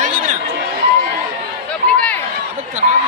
जल्दी बना। अबे कहाँ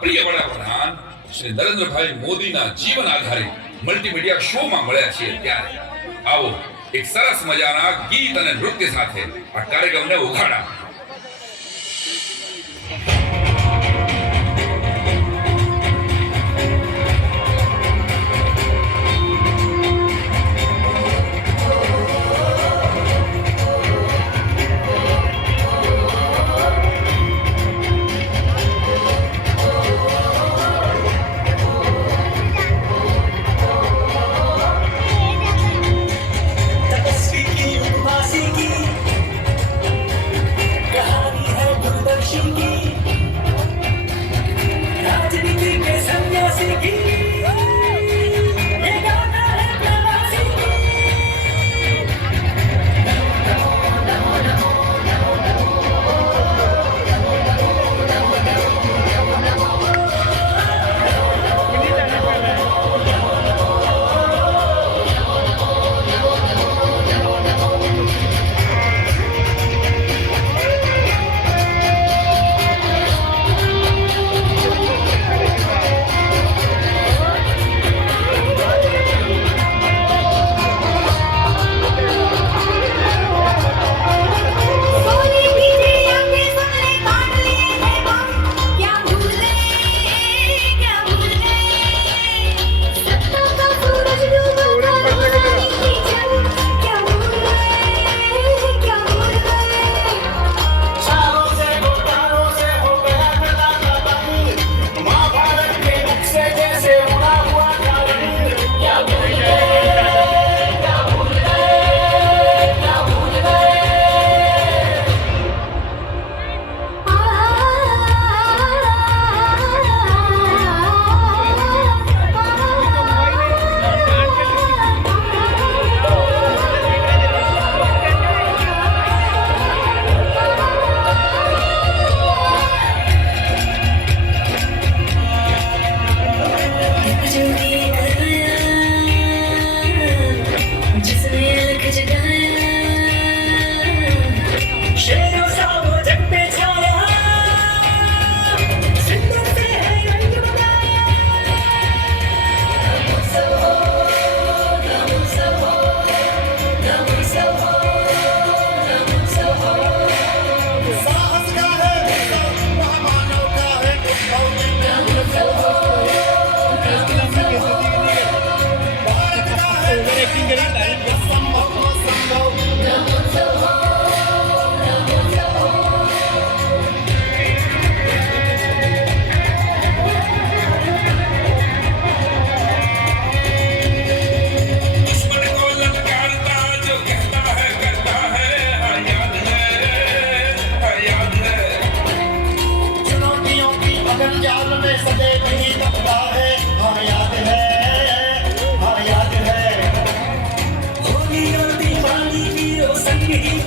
પ્રિય વડાપ્રધાન શ્રી નરેન્દ્રભાઈ મોદીના જીવન આધારિત મલ્ટીમીડિયા શોમાં મળ્યા છીએ ત્યારે આવો એક સરસ મજાના ગીત અને નૃત્ય સાથે આ કાર્યક્રમને ઉઘાડા.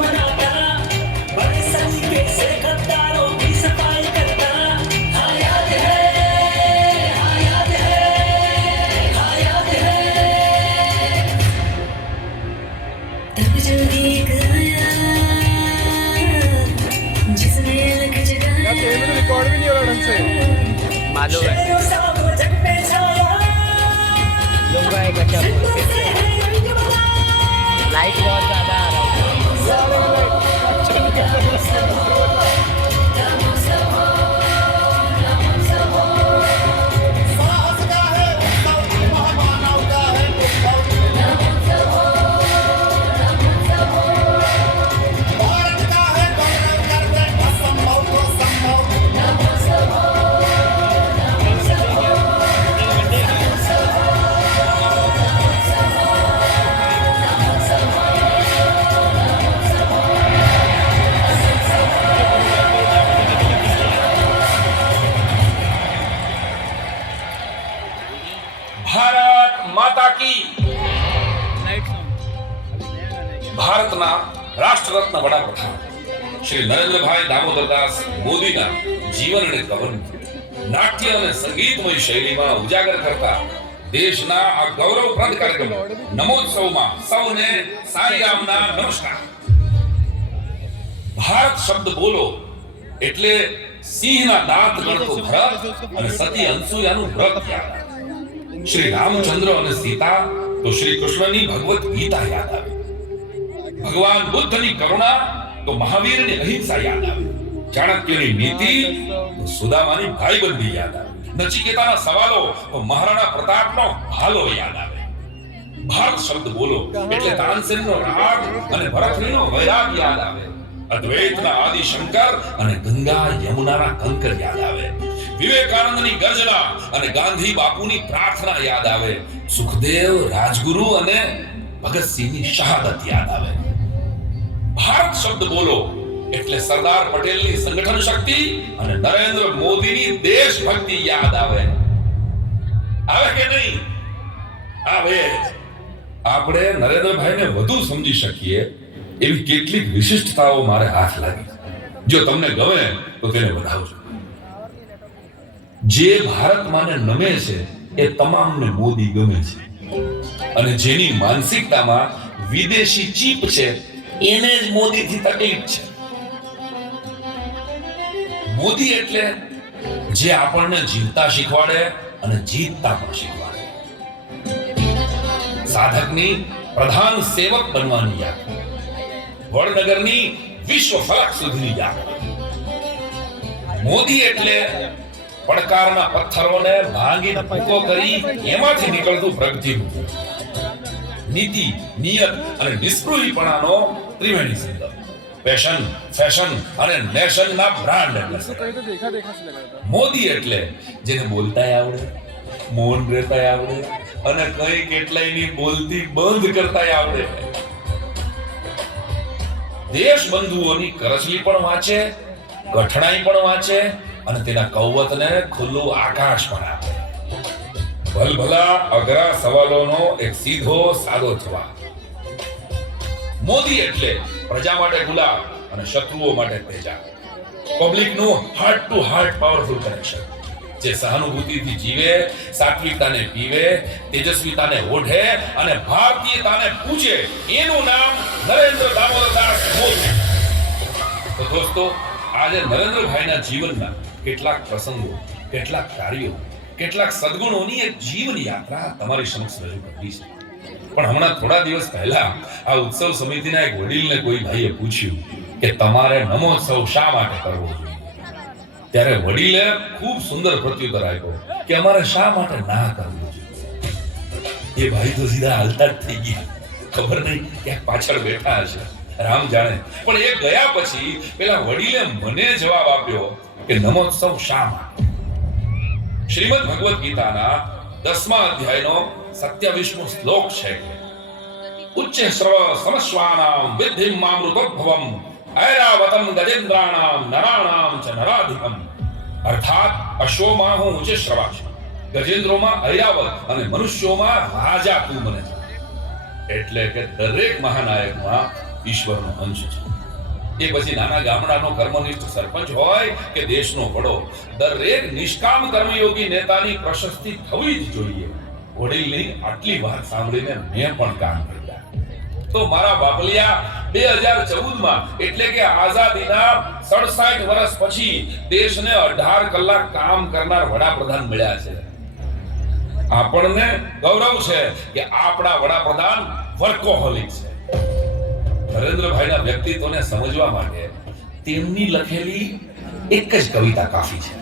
मनाता, बड़े सलीके से गद्दारों की सफाई करता। हाँ याद है, हाँ याद है, हाँ याद है। तब जो गीत गाया जिसने अलग जगाया, रिकॉर्ड भी नहीं हो रहा ढंग से। मालूम है शेरों सा वो जग पे छाया, लूंगा एक अच्छा जिंदों से है रंग बनाया। लाइट बहुत ज्यादा आ रहा है साहस का है उत्सव, महामानव का है उत्सव। भारत का है गौरव, करते असंभव को संभव। ભારત માતા કી ભારતના રાષ્ટ્રરત્ન વડાપ્રધાન શ્રી નરેન્દ્રભાઈ દામોદરદાસ મોદીના જીવન અને કવન નાટ્ય અને સંગીતમય શૈલીમાં ઉજાગર કરતા દેશના આ ગૌરવપ્રદ કાર્યક્રમ નમોત્સવમાં સૌને સાંઈરામના નમસ્કાર. ભારત શબ્દ બોલો એટલે સિંહના દાંત ગણતો ભરત અને સતી અનસૂયાનું વ્રત યાદ આવે. શ્રી રામચંદ્ર અને સીતા તો શ્રી કૃષ્ણની ભગવત ગીતા યાદ આવે. ભગવાન બુદ્ધની કરુણા તો મહાવીરની અહિંસા યાદ આવે. ચાણક્યની નીતિ તો સુદામાની ભાઈબંધી યાદ આવે. નચિકેતાના સવાલો તો મહારાણા પ્રતાપનો ભાલો યાદ આવે. ભારત શબ્દ બોલો એટલે તાનસેનનો રાગ અને ભરતરીનો વૈરાગ યાદ આવે. અદ્વૈતના આદિ શંકર અને ગંગા યમુનાના કંકર યાદ આવે. વિવેકાનંદની ગર્જના અને ગાંધી બાપુની પ્રાર્થના યાદ આવે. સુખદેવ રાજગુરુ અને ભગતસિંહની શહાદત યાદ આવે. ભારત શબ્દ બોલો એટલે સરદાર પટેલની સંગઠન શક્તિ અને નરેન્દ્ર મોદીની દેશભક્તિ યાદ આવે. આવે કે નહીં? આવે. આપણે નરેન્દ્રભાઈને વધુ સમજી શકીએ એવી કેટલીક વિશિષ્ટતાઓ મારે હાથ લાગી. જો તમને ગમે તો તેને વધાવજો. જે ભારત માને નમે છે એ તમામને મોદી ગમે છે અને જેની માનસિકતામાં વિદેશી ચીપ છે એને જ મોદીથી તકલીફ છે. મોદી એટલે જે આપણને જીવતા શીખવાડે અને જીતતા પણ શીખવાડે. સાધકની પ્રધાન સેવક બનવાની યાદ, વડનગરની વિશ્વ ફલક સુધીની યાદ. મોદી એટલે પડકારના પથ્થરોને ભાંગીને ભૂકો કરી એમાંથી નીકળતું પ્રગતિનું નીતિ, નિયત અને નિસ્પૃહીપણાનો ત્રિવેણી સંગમ. પેશન, ફેશન અને નેશનના બ્રાન્ડ એમ્બેસેડર. कहीं तो देखा देखा से लग रहा था। મોદી એટલે જેને બોલતાય આવડે, મૌન રહેતાય આવડે અને કઈ કેટલાયની બોલતી બંધ કરતાય આવડે. દેશ બંધુઓની કરચલી પણ વાંચે, ગઠણાઈ પણ વાંચે અને તેના કૌવતને ખુલ્લું આકાશ પણ આપે. ભલભલા અઘરા સવાલોનો એક સીધો સાદો જવાબ. મોદી એટલે પ્રજા માટે ગુલાબ અને શત્રુઓ માટે તેજાબ. પબ્લિકનું heart to heart powerful connection. જે સહાનુભૂતિથી જીવે, સાત્વિકતાને પીવે, તેજસ્વીતાને ઓઢે અને ભારતીયતાને પૂજે, એનું નામ નરેન્દ્ર દામોદરદાસ મોદી. તો દોસ્તો, આજે નરેન્દ્રભાઈના જીવનના કેટલાક પ્રસંગો, કેટલાક કાર્યો, કેટલાક સદગુણોની એક જીવન યાત્રા તમારી સમક્ષ રજૂ કરી છે. પણ હમણાં થોડા દિવસ પહેલા આ ઉત્સવ સમિતિના એક વડીલને કોઈ ભાઈએ પૂછ્યું કે તમારે નમોત્સવ શા માટે કરવો જોઈએ? ત્યારે વડીલે ખૂબ સુંદર પ્રત્યુત્તર આપ્યો કે અમારે શા માટે ના કરવું જોઈએ. એ ભાઈ તો સીધા હાલતા જ થઈ ગયા. ખબર નહીં ક્યાંક પાછળ બેઠા હશે, રામ જાણે. પણ એ ગયા પછી પેલા વડીલે મને જવાબ આપ્યો કે નમોત્સવ શા માટે? શ્રીમદ ભગવદ ગીતાના 10મા અધ્યાયનો 27મો શ્લોક છે. ઉચ્ચ શ્રવ સમશ્વાનામ વિદ્ધિમ મામૃતોદ્ભવમ ઐરાવતમ ગજેન્દ્રાણામ નરાણામ ચ નરાધિપમ. અર્થાત અશ્વમાં હું ઉચ્ચ શ્રવા છું, ગજેન્દ્રોમાં ઐરાવત અને મનુષ્યોમાં રાજા તું બને છે. એટલે કે દરેક મહાનાયકમાં ઈશ્વરનો અંશ છે. એ પછી નાના ગામડાનો કર્મનિષ્ઠ સરપંચ હોય કે દેશનો વડો, દરેક નિષ્કામ કર્મયોગી નેતાની પ્રશસ્તિ થવી જ જોઈએ. વડીલની આટલી વાત સાંભળીને મેં પણ કામ કર્યા. તો મારા બાપલિયા 2014માં એટલે કે આઝાદીના 67 વર્ષ પછી દેશને 18 કલાક કામ કરનાર વડાપ્રધાન મળ્યા છે. આપણને ગૌરવ છે કે આપણા વડાપ્રધાન વર્કોહોલિક છે. નરેન્દ્રભાઈના વ્યક્તિત્વને સમજવા માટે તેમની લખેલી એક જ કવિતા કાફી છે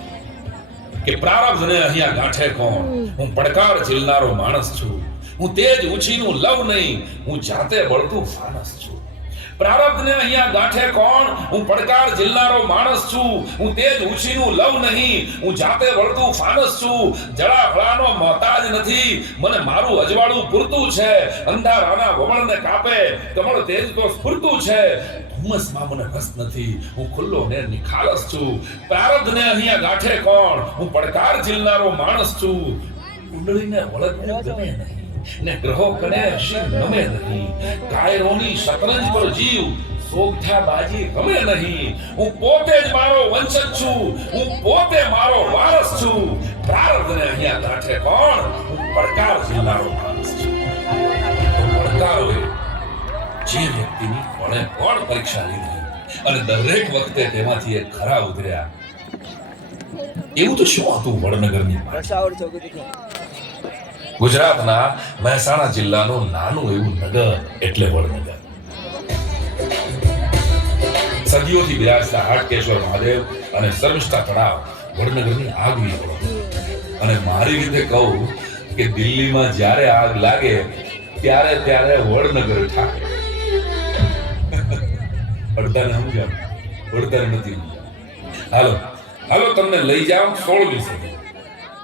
કે પ્રારબ્ધને અહીંયા ગાંઠે કોણ, હું પડકાર ઝીલનારો માણસ છું, હું તેજ ઉછીનું લવ નહીં, હું જાતે બળતું ફાનસ છું. પ્રારબ્ધને અહીંયા ગાંઠે કોણ, હું પડકાર ઝીલનારો માણસ છું, હું તેજ ઉછીનું લવ નહીં, હું જાતે બળતું ફાનસ છું. જળાફળાનો મોહતાજ નથી, મને મારું અજવાળું પૂરતું છે. અંધારાના વમળને કાપે કમળ તેજ તો સ્ફૂરતું છે. ધુમ્મસમાં મને રસ નથી, હું ખુલ્લો ને નિખાલસ છું. પ્રારબ્ધને અહીંયા ગાંઠે કોણ, હું પડકાર ઝીલનારો માણસ છું. કુંડળીને વળગવું ગમે નહીં ને ગ્રહો કને શિર નમે નહીં. કાયરોની શતરંજ પર જીવ સોગઠા બાજી ગમે નહીં. હું પોતે જ મારો વંશજ છું, હું પોતે મારો વારસ છું. પ્રારબ્ધને અહીંયા ગાંઠે કોણ, હું પડકાર ઝીલનારો માણસ છું. પડકારોએ જે વ્યક્તિની કોણે કોણ પરીક્ષા લીધી અને દરેક વખતે તેમાંથી એક ખરા ઉતર્યા, એવું તો શું હતું વડનગરની ગુજરાતના મહેસાણા જિલ્લાનું નાનું એવું નગર એટલે વડનગર. સદીઓથી બિરાજતા હાટકેશ્વર મહાદેવ અને શર્મિષ્ઠા તળાવ વડનગરની આગવી ઓળખ. અને મારી રીતે કહું કે દિલ્હીમાં જ્યારે આગ લાગે ત્યારે વડનગર ઠાકે. અડધાને સમજાવ, અડધાને નથી. હાલો તમને લઈ જાઉં 16મી સદી.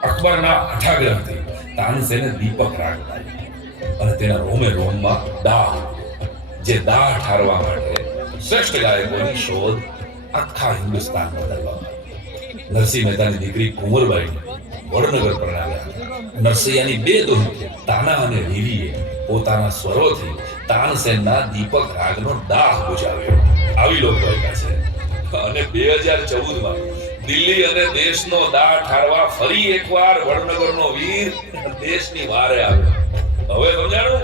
અકબરના અઠાગ્રહથી તાનસેને દીપક રાગ લાવી અને તેના રોમે રોમમાં દાહ, જે દાહ ઠારવા માટે શ્રેષ્ઠ ગાયકોની શોધ આખા હિન્દુસ્તાનમાં કરવામાં આવી. નરસિંહ મહેતાની દીકરી કુંવરબાઈને વડનગર પરણાવ્યા. નરસૈયાની 2 દોહી તાના અને રીરીએ પોતાના સ્વરોથી તાનસેનના દીપક રાગનો દાહ બુજાવ્યો. આવી લોકવાયકા છે. અને 2014માં દિલ્હી અને દેશનો દાહ ઠારવા ફરી એકવાર વડનગરનો વીર દેશની વારે આવ્યો. હવે સમજાણું?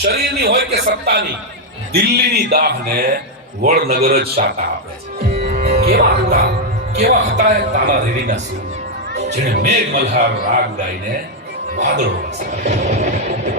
શરીરની હોય કે સત્તાની, દિલ્હીની દાહને વડનગર જ શાતા આપે છે. કેવા હતા એ તાના રીરીના સૂર, જેણે મેઘ મલ્હાર રાગ ગાઈને વાદળો વરસાવ્યા.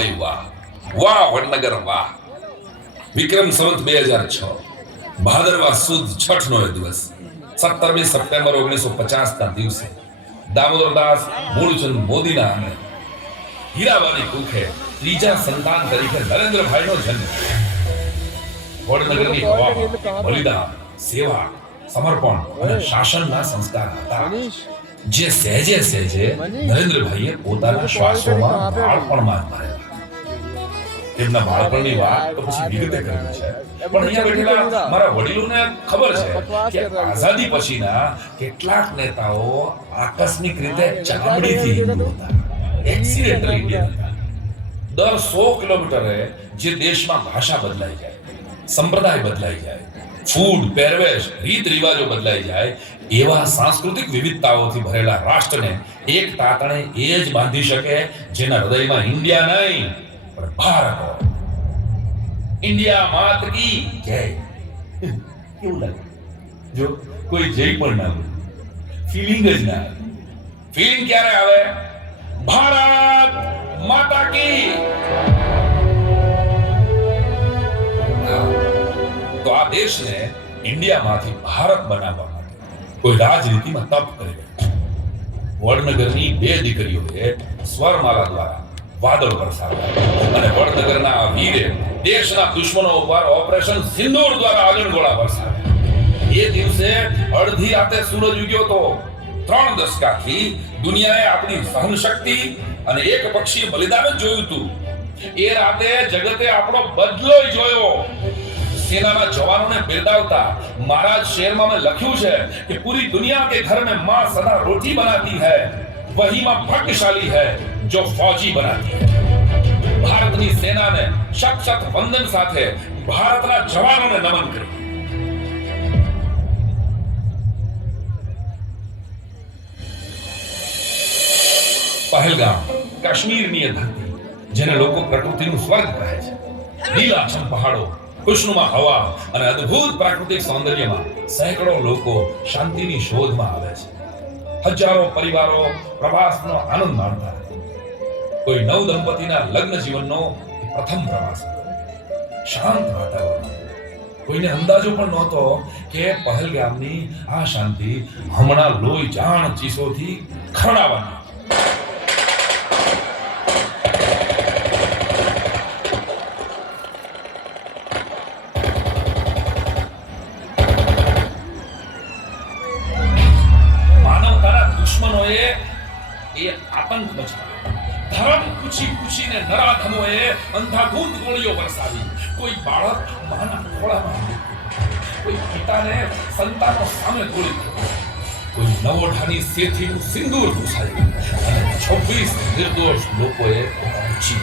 ભાઈ વાહ, વાહ વડનગર વાહ. વિક્રમ સંવત 2006, ભાદરવા સુદ છઠ નો એ દિવસ, 17મી સપ્ટેમ્બર 1950 ના દિવસે દામોદરદાસ મૂળચંદ મોદીના આંગણે હીરાબાની કુખે ત્રીજા સંતાન તરીકે નરેન્દ્રભાઈનો જન્મ. વડનગરની હવામાં બલિદાન, સેવા, સમર્પણ અને શાસનના સંસ્કાર હતા, मनीष જે સહેજે સહેજે નરેન્દ્રભાઈએ પોતાના શ્વાસોમાં બાળપણમાં જ ભરેલા. તેમના બાળપણની વાત તો પછી વિગતે કરવી છે, પણ અહીંયા બેઠેલા મારા વડીલોને ખબર છે કે આઝાદી પછીના કેટલાક નેતાઓ આકસ્મિક રીતે ચામડીથી હિન્દુ હતા, એક્સિડેન્ટલ ઇન્ડિયન હતા. દર 100 કિલોમીટરે જે દેશમાં ભાષા બદલાઈ જાય, સંપ્રદાય બદલાઈ જાય, ફૂડ, પહેરવેશ, રીત રિવાજો બદલાઈ જાય, એવા સાંસ્કૃતિક વિવિધતાઓથી ભરેલા રાષ્ટ્રને એક તાતણે એ જ બાંધી શકે જેના હૃદયમાં ઇન્ડિયા નહીં પણ ભારત હોય. ઇન્ડિયા માત કી જય. કેવું લાગે જો કોઈ જય પણ ના બોલે, ફીલિંગ જ ના આવે. ફીલિંગ ક્યારે આવે? ભારત માતા કી. તો આ દેશને ઇન્ડિયામાંથી ભારત બનાવવા માટે કોઈ રાજનીતિમાં તપ કરી રહ્યું. વડનગરની 2 દીકરીઓએ સ્વરમાલા દ્વારા વાદળ વરસાવ્યા અને વડનગરના આ વીરે દેશના દુશ્મનો ઉપર ઓપરેશન સિંદૂર દ્વારા આગળગોળા વરસાવ્યા. એ દિવસે અડધી રાતે સૂરજ ઉગ્યો તો 3 દશકાથી દુનિયાએ આપણી સહનશક્તિ અને એક પક્ષીય બલિદાન જ જોયું હતું. એ રાતે જગતે આપણો બદલો જોયો. સેનાના જવાનોને બિરદાવતા મારા શેરમાં મેં લખ્યું છે કે પૂરી દુનિયા के घर में मां सदा रोटी बनाती है, वही मां भाग्यशाली है जो फौजी बनाती है. ભારતની સેનાને શત શત વંદન સાથે ભારતના જવાનોને નમન કર્યું. પહેલગામ, કાશ્મીરની એ ધરતી જેને લોકો પ્રકૃતિનું સ્વર્ગ કહે છે. લીલાછમ પહાડો, ખુશનુમા હવા અને અદ્ભુત પ્રાકૃતિક સૌંદર્યમાં સેંકડો લોકો શાંતિની શોધમાં આવે છે. હજારો પરિવારો પ્રવાસનો આનંદ માણતા. કોઈ નવ દંપતીના લગ્ન જીવનનો પ્રથમ પ્રવાસ હતો. શાંત વાતાવરણ. કોઈને અંદાજો પણ નહોતો કે પહેલગામની આ શાંતિ હમણાં લોહી જાણ ચીસોથી ખરડાવાની. એ આતંક મચાવ્યો. ધર્મ પૂછીને નરાધમોએ અંધાધૂંધ ગોળીઓ વરસાવી. કોઈ બાળક માના ખોળામાં, કોઈ પિતાને સંતાનો સામે ગોળી કરી, કોઈ નવોઢાની સેથીનું સિંદૂર ઘૂસાયું અને 26 નિર્દોષ લોકોએ જીવ.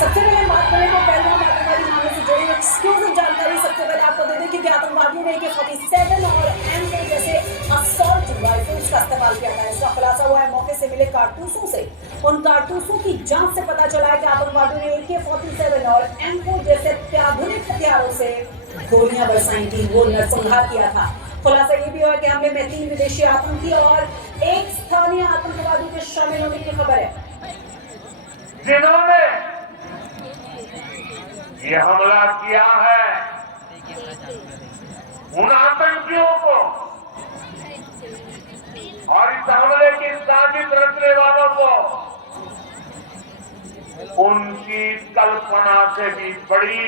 सबसे पहले बात करें तो पहलगाम आतंकवादी मामले से जुड़ी एक्सक्लूसिव जानकारी सबसे पहले आपको दे दें कि आतंकवादियों ने AK-47 और M4 जैसे असॉल्ट राइफल्स का इस्तेमाल किया था. इसका खुलासा हुआ है मौके से मिले कारतूसों से. उन कारतूसों की जांच से पता चला है कि आतंकवादियों ने AK-47 और M4 जैसे अत्याधुनिक हथियारों से गोलियां बरसाई थी, वो नरसंहार किया था. खुलासा ये भी हुआ कि हमले में 3 विदेशी आतंकी और 1 स्थानीय आतंकवादी के शामिल होने की खबर है. जिन्होंने ये हमला किया है उन आतंकियों को और इस हमले की साजिश रचने वालों को उनकी कल्पना से भी बड़ी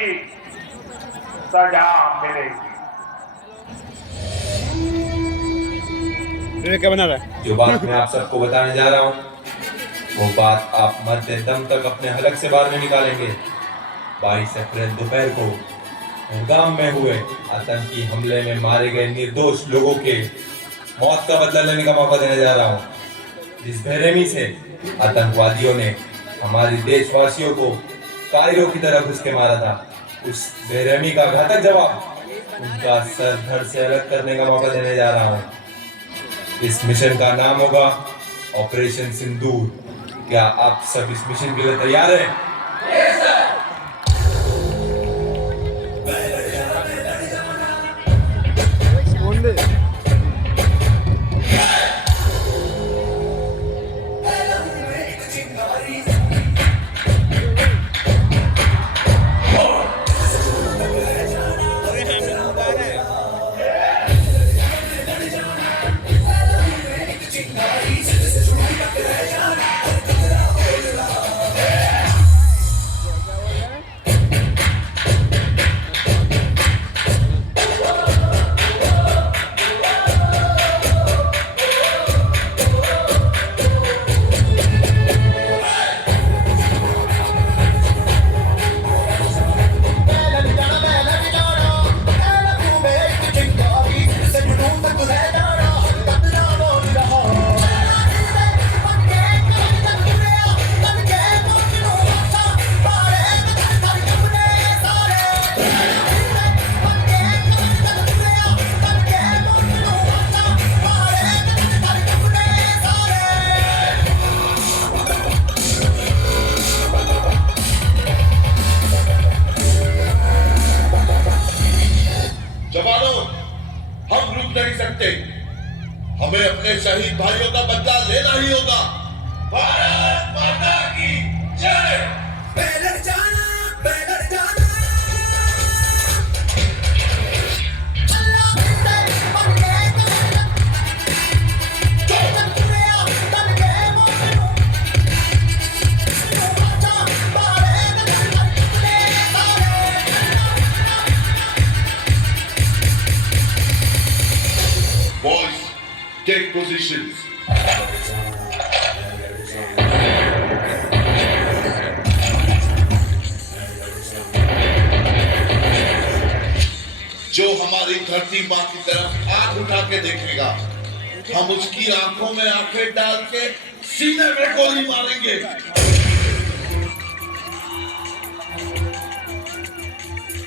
सजा मिलेगी. क्या बना रहा है? जो बात मैं आप सबको बताने जा रहा हूँ वो बात आप मरते दम तक अपने हलक से बाहर नहीं निकालेंगे. 22 अप्रैल दोपहर को पहलगाम में हुए आतंकी हमले में मारे गए निर्दोष लोगों के मौत का बदला लेने का मौका देने जा रहा हूँ. जिस बेरहमी से आतंकवादियों ने हमारे देशवासियों को कायरों की तरह घुस के मारा था, उस बेरहमी का घातक जवाब उनका सर धड़ से अलग करने का मौका देने जा रहा हूँ. इस मिशन का नाम होगा ऑपरेशन सिंदूर. क्या आप सब इस मिशन के लिए तैयार हैं? हमें शहीद भाइयों का बदला लेना ही होगा। भारत माता की जय। बैलर जाना, बैलर जाना। Boys, take positions. जो हमारी धरती माँ की तरफ आंख उठा के देखेगा, हम उसकी आंखों में आंखें डाल के सीने में गोली मारेंगे।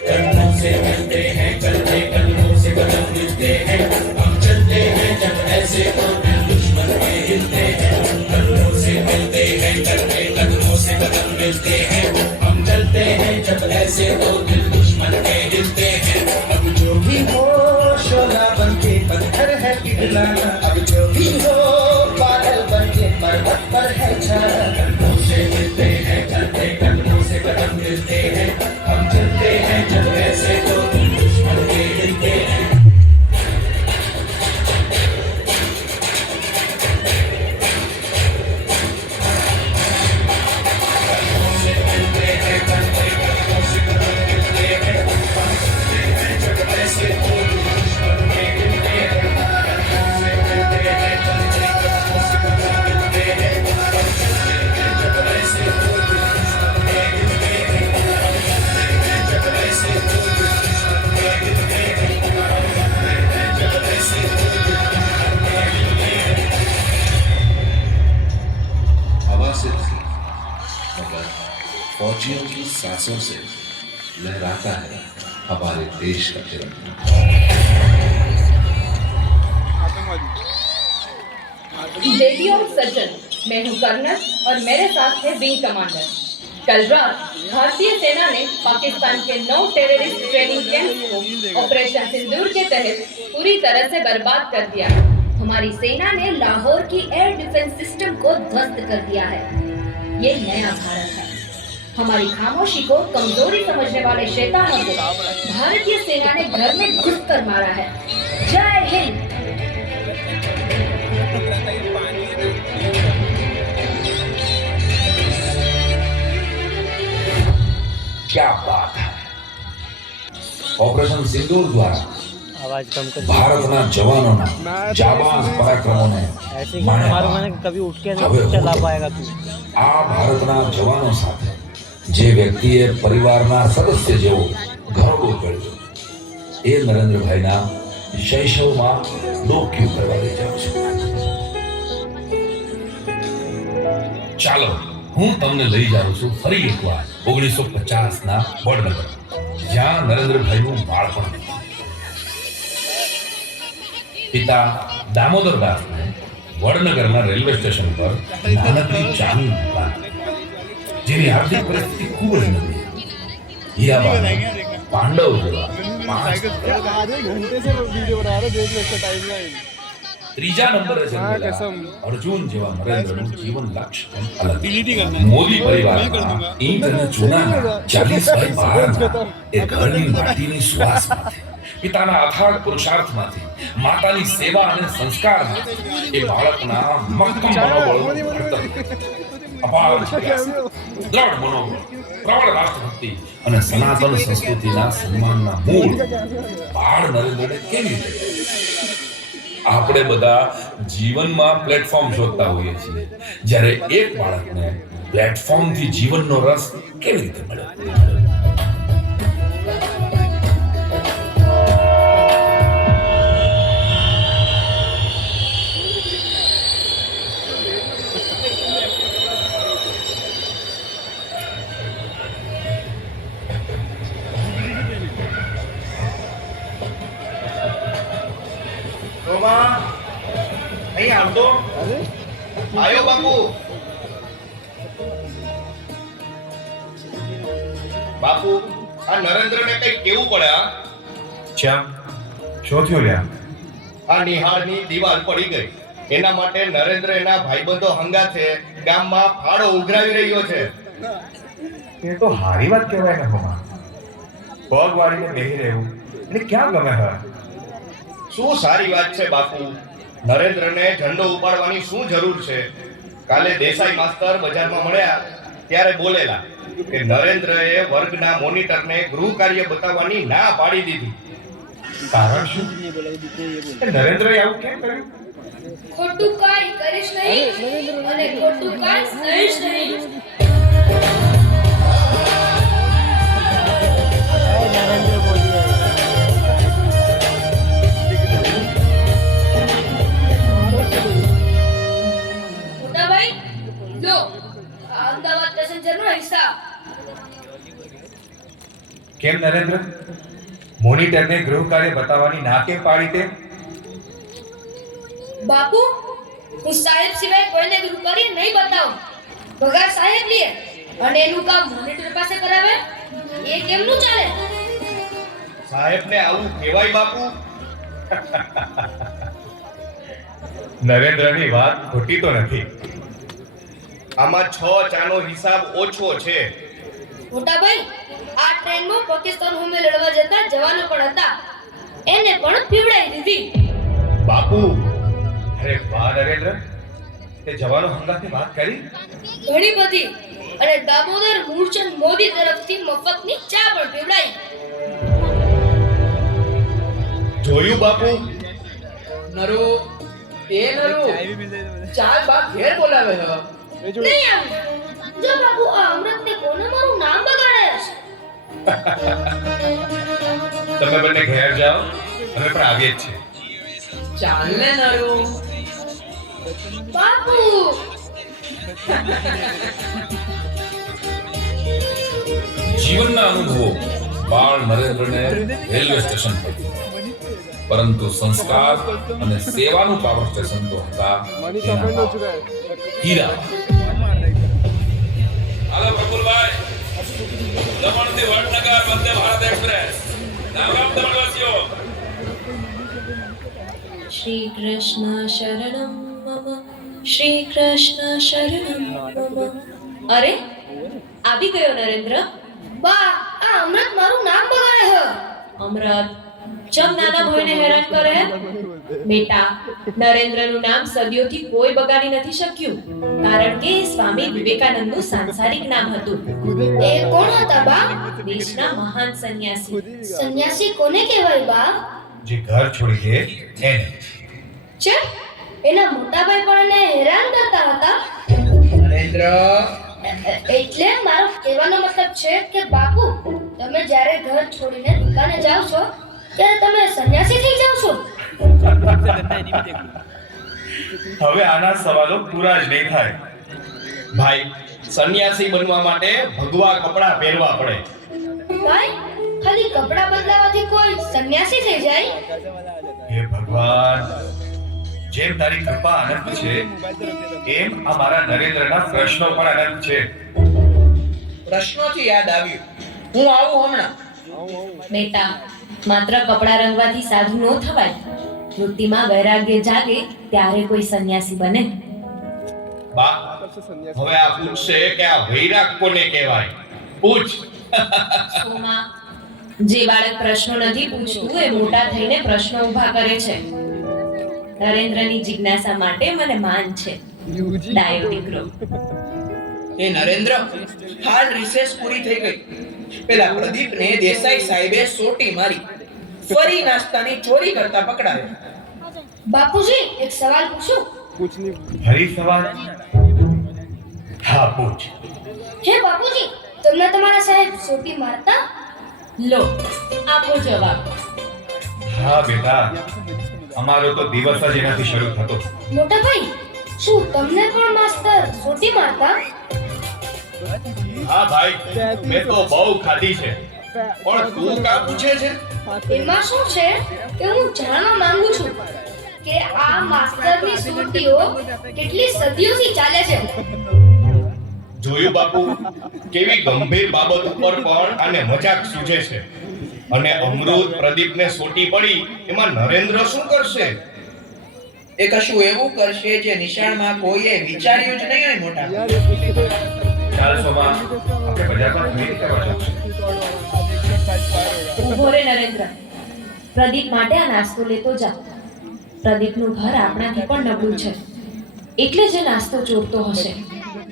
कदमों से मिलते हैं कदमे, कदमों से कदम मिलते हैं, हम चलते हैं जब ऐसे तो दिल दुश्मन के हिलते हैं। कदमों से मिलते हैं कदमे, कदमों से कदम मिलते हैं, हम चलते हैं जब ऐसे तो दिल दुश्मन के हिलते हैं। अब जो भी हो शोला बनके पत्थर है पिघलाना, अब जो भी हो बादल बनके पर्वत पर है छाना। कदमों से मिलते हैं कदमे, कदमों से कदम मिलते हैं, हम चलते हैं जब ऐसे तो दिल दुश्मन के हिलते हैं। कदमों से मिलते हैं कदमे, कदमों से कदम मिलते हैं, हम चलते हैं जब ऐसे तो दिल दुश्मन के हिलते हैं। कदमों से मिलते हैं कदमे, कदमों से कदम मिलते हैं, हम चलते हैं जब ऐसे तो दिल दुश्मन के हिलते हैं। जब ऐसे तो दिल दुश्मन के हिलते हैं, जब ऐसे तो दिल दुश्मन के हिलते हैं। हवा से नहीं, मगर फौजियों की सांसों से लहराता है हमारे देश का तिरंगा। देवी और सज्जन, मैं हूं कर्नल और मेरे साथ है विंग कमांडर। कल रात भारतीय सेना ने पाकिस्तान के 9 टेररिस्ट ट्रेनिंग कैंप को ऑपरेशन सिंदूर के तहत पूरी तरह से बर्बाद कर दिया। हमारी सेना ने लाहौर की एयर डिफेंस सिस्टम को ध्वस्त कर दिया है। ये नया भारत है। हमारी खामोशी को कमजोरी समझने वाले शैतानों को भारतीय सेना ने घर में घुसकर मारा है। जय हिंद। क्या बात है। ઓપરેશન સિંદૂર દ્વારા आवाज कम कर ભારતના જવાનોના જાબાઝ પરાક્રમોને ऐसे માણ્યા हमारे બાદ मैंने कभी उठ के હવે नहीं चला હું पाएगा तू। આ ભારતના જવાનો સાથે જે વ્યક્તિએ પરિવારના સદસ્ય જેવો ઘરડો કર્યો એ નરેન્દ્રભાઈના શૈશવમાં ડોક્યુ કરવા લઈ જાઉં છું। ચાલો હું તમને લઈ જાઉં છું ફરી એકવાર 1950 ના વડનગર, જ્યાં નરેન્દ્રભાઈનું બાળપણ હતું। પિતા દામોદર દાસને વડનગરના રેલવે સ્ટેશન પર નાનકડી ચાની દુકાન, જેની આર્થિક પરિસ્થિતિ ખૂબ જ નબળી હતી। હીરાબાને પાંડવ જેવા 5 आधे घंटे से वीडियो बना रहे, देख लो इसका टाइमलाइन। ત્રીજા નંબરે જન્મેલા कसम। અર્જુન જેવા નરેન્દ્રનું જીવન લક્ષ્ય અલગ। મોદી પરિવારમાં ઈંટ અને ચૂનાના 40/12 એ ઘરની માટીની સુવાસમાંથી, પિતાના અથાગ પુરુષાર્થમાંથી, માતાની સેવા અને સંસ્કારમાંથી એ બાળકના મક્કમ મનોબળનું ઘડતર થયું। અપાર જિજ્ઞાસા, દ્રઢ મનોબળ, પ્રબળ રાષ્ટ્રભક્તિ અને સનાતન સંસ્કૃતિના સન્માનના મૂળ બાળ નરેન્દ્રને કેવી રીતે આપણે બધા જીવનમાં પ્લેટફોર્મ શોધતા હોઈએ છીએ, જ્યારે એક બાળકને પ્લેટફોર્મથી જીવનનો રસ કેવી રીતે મળે? અહીં આવતો આયો બાપુ। બાપુ આ નરેન્દ્રને કઈ કેવું પડે? શ્યામ, શું થયું લ્યા? આ નિહાળની દીવાલ પડી ગઈ। એના માટે નરેન્દ્ર એના ભાઈબંધો હંગાથે ગામમાં ફાળો ઉઘરાવી રહ્યો છે. એ તો હારી વાત કહેવાય ને હોમા. પગ વાળીને બેહી રહેવું એટલે ક્યાં ગમે હવે. શું સારી વાત છે બાપુ. નરેન્દ્રને ઝંડો ઉપાડવાની શું જરૂર છે? કાલે દેસાઈ માસ્તર બજારમાં મળ્યા ત્યારે બોલેલા કે નરેન્દ્રએ વર્ગના મોનિટરને ગૃહ કાર્ય બતાવવાની ના પાડી દીધી. કારણ શું? નરેન્દ્રએ આવું કેમ કર્યું? ખોટું કાંઈ કરીશ નહીં અને ખોટું કાંઈ સહીશ નહીં. नरेंद्र मोदी है। મોટા ભાઈ લો આ અમદાવાદ પેસેન્જરનો હિસાબ. કેમ નરેન્દ્ર? મોનિટરને ગૃહ કાર્ય બતાવવાની ના કેમ પાડી તે? બાપુ હું સાહેબ સિવાય કોઈને ગૃહ કાર્ય નહીં બતાવું. પગાર સાહેબ લે અને એનું કામ મોનિટર પાસે કરાવે એ કેમનું ચાલે? સાહેબને આવું કહેવાય બાપુ? નરેન્દ્રની વાત ખોટી તો નથી. આમાં 6 ચાનો હિસાબ ઓછો છે. મોટા ભાઈ આ ટ્રેનમાં પાકિસ્તાન સામે લડવા જતા જવાનો પણ હતા એને પણ પીવડાવી દીધી. બાપુ અરે વાહ નરેન્દ્ર, તે જવાનો હંગાથી વાત કરી? ઘણી બધી અને દામોદર મૂળચંદ મોદી તરફથી મફતની ચા પણ પીવડાવી. જોયું બાપુ? નરુ એ નરુ ચાલ બાપ ઘેર બોલાવે હ નહીં આવી. જો બાપુ આ અમૃતને કોને મારું નામ બગાડ્યા છે? તમે બંને ઘેર જાઓ, અમે પણ આવીએ જ છીએ. ચાલ ને નરુ. બાપુ જીવનના અનુભવો બાળ નરેન્દ્રને રેલવે સ્ટેશન પર, પરંતુ સંસ્કાર અને સેવાનું પાવર સ્ટેશન તો હતા मनी એના सस्पेंड हो બાપ. चुका है। હીરા. હાલો પ્રફુલભાઈ, દમણથી વડનગર વંદે ભારત એક્સપ્રેસ. રામ રામ દમણવાસીઓ. શ્રી કૃષ્ણ શરણમ મમ શ્રી કૃષ્ણ શરણમ મમ. અરે આવી ગયો નરેન્દ્ર. બા આ અમૃત મારું નામ બગાડે હ. અમૃત ચમ નાના ભાઈને હેરાન કરે? બેટા નરેન્દ્રનું નામ સદીઓથી કોઈ બગાડી નથી શક્યું, કારણ કે એ સ્વામી વિવેકાનંદનું સાંસારિક નામ હતું. એ કોણ હતા બા? દેશના મહાન સંન્યાસી. સંન્યાસી કોને કહેવાય બા? જે ઘર છોડી દે એને. છે એના મોટાભાઈ પણ એને હેરાન કરતા હતા. નરેન્દ્ર એટલે મારો કહેવાનો મતલબ છે કે બાપુ તમે જ્યારે ઘર છોડીને દુકાને જાવ છો ત્યારે તમે સંન્યાસી થઈ જાવ છો. હવે આના સવાલો પૂરા જ નહીં થાય. ભાઈ, સંન્યાસી બનવા માટે ભગવા કપડાં પહેરવા પડે. ભાઈ ખાલી કપડાં બદલાવાથી કોઈ સંન્યાસી થઈ જાય? હે ભગવાન, જેમ તારી કૃપા અનંત છે એમ આ મારા નરેન્દ્રના પ્રશ્નો પણ અનંત છે. પ્રશ્નોથી યાદ આવ્યું, હું આવું હમણાં. બેટા માત્ર કપડાં રંગવાથી સાધુ ન થવાય. વૃત્તિમાં વૈરાગ્ય જાગે ત્યારે કોઈ સંન્યાસી બને. બા, હવે આ પૂછશે કે આ વૈરાગ કોને કહેવાય? પૂછ. સોમા, જે બાળક પ્રશ્નો નથી પૂછતું એ મોટા થઈને પ્રશ્નો ઊભા કરે છે. નરેન્દ્રની જિજ્ઞાસા માટે મને માન છે. ડાયો દીકરો. એ નરેન્દ્ર હાલ રિસેસ પૂરી થઈ ગઈ. પેલા પ્રદીપને દેસાઈ સાહેબે સોટી મારી, ફરી નાસ્તાની ચોરી કરતા પકડાયો. બાપુજી એક સવાલ પૂછું? कुछ नहीं। ફરી સવાલ? હા પૂછ. હે બાપુજી તમને તમારા સાહેબ સોટી મારતા? લો આપો જવાબ. હા બેટા, અમારો તો દિવસ જ એનાથી શરૂ થતો. મોટા ભાઈ શું તમને પણ માસ્તર સોટી મારતા? હા ભાઈ, મેં તો બહુ ખાધી છે. પણ તું કાં પૂછે છે? એમાં શું છે કે હું જાણવા માંગુ છું કે આ માસ્તરની સોટીઓ કેટલી સદીઓથી ચાલે છે. જોયું બાપુ, કેવી ગંભીર બાબત ઉપર પણ આને મજાક સૂઝે છે. અને અમૃત પ્રદીપને સોટી પડી એમાં નરેન્દ્ર શું કરશે? એ કશું એવું કરશે જે નિશાળમાં કોઈએ વિચાર્યું જ નહીં હોય મોટા. ચાલ સોમા, આપણે બજારમાં ખરીદી કરવા જવું છે. ઉભો રે નરેન્દ્ર, પ્રદીપ માટે આ નાસ્તો લેતો જા. પ્રદીપનું ઘર આપણાથી પણ નબળું છે, એટલે જ એ નાસ્તો ચોરતો હશે.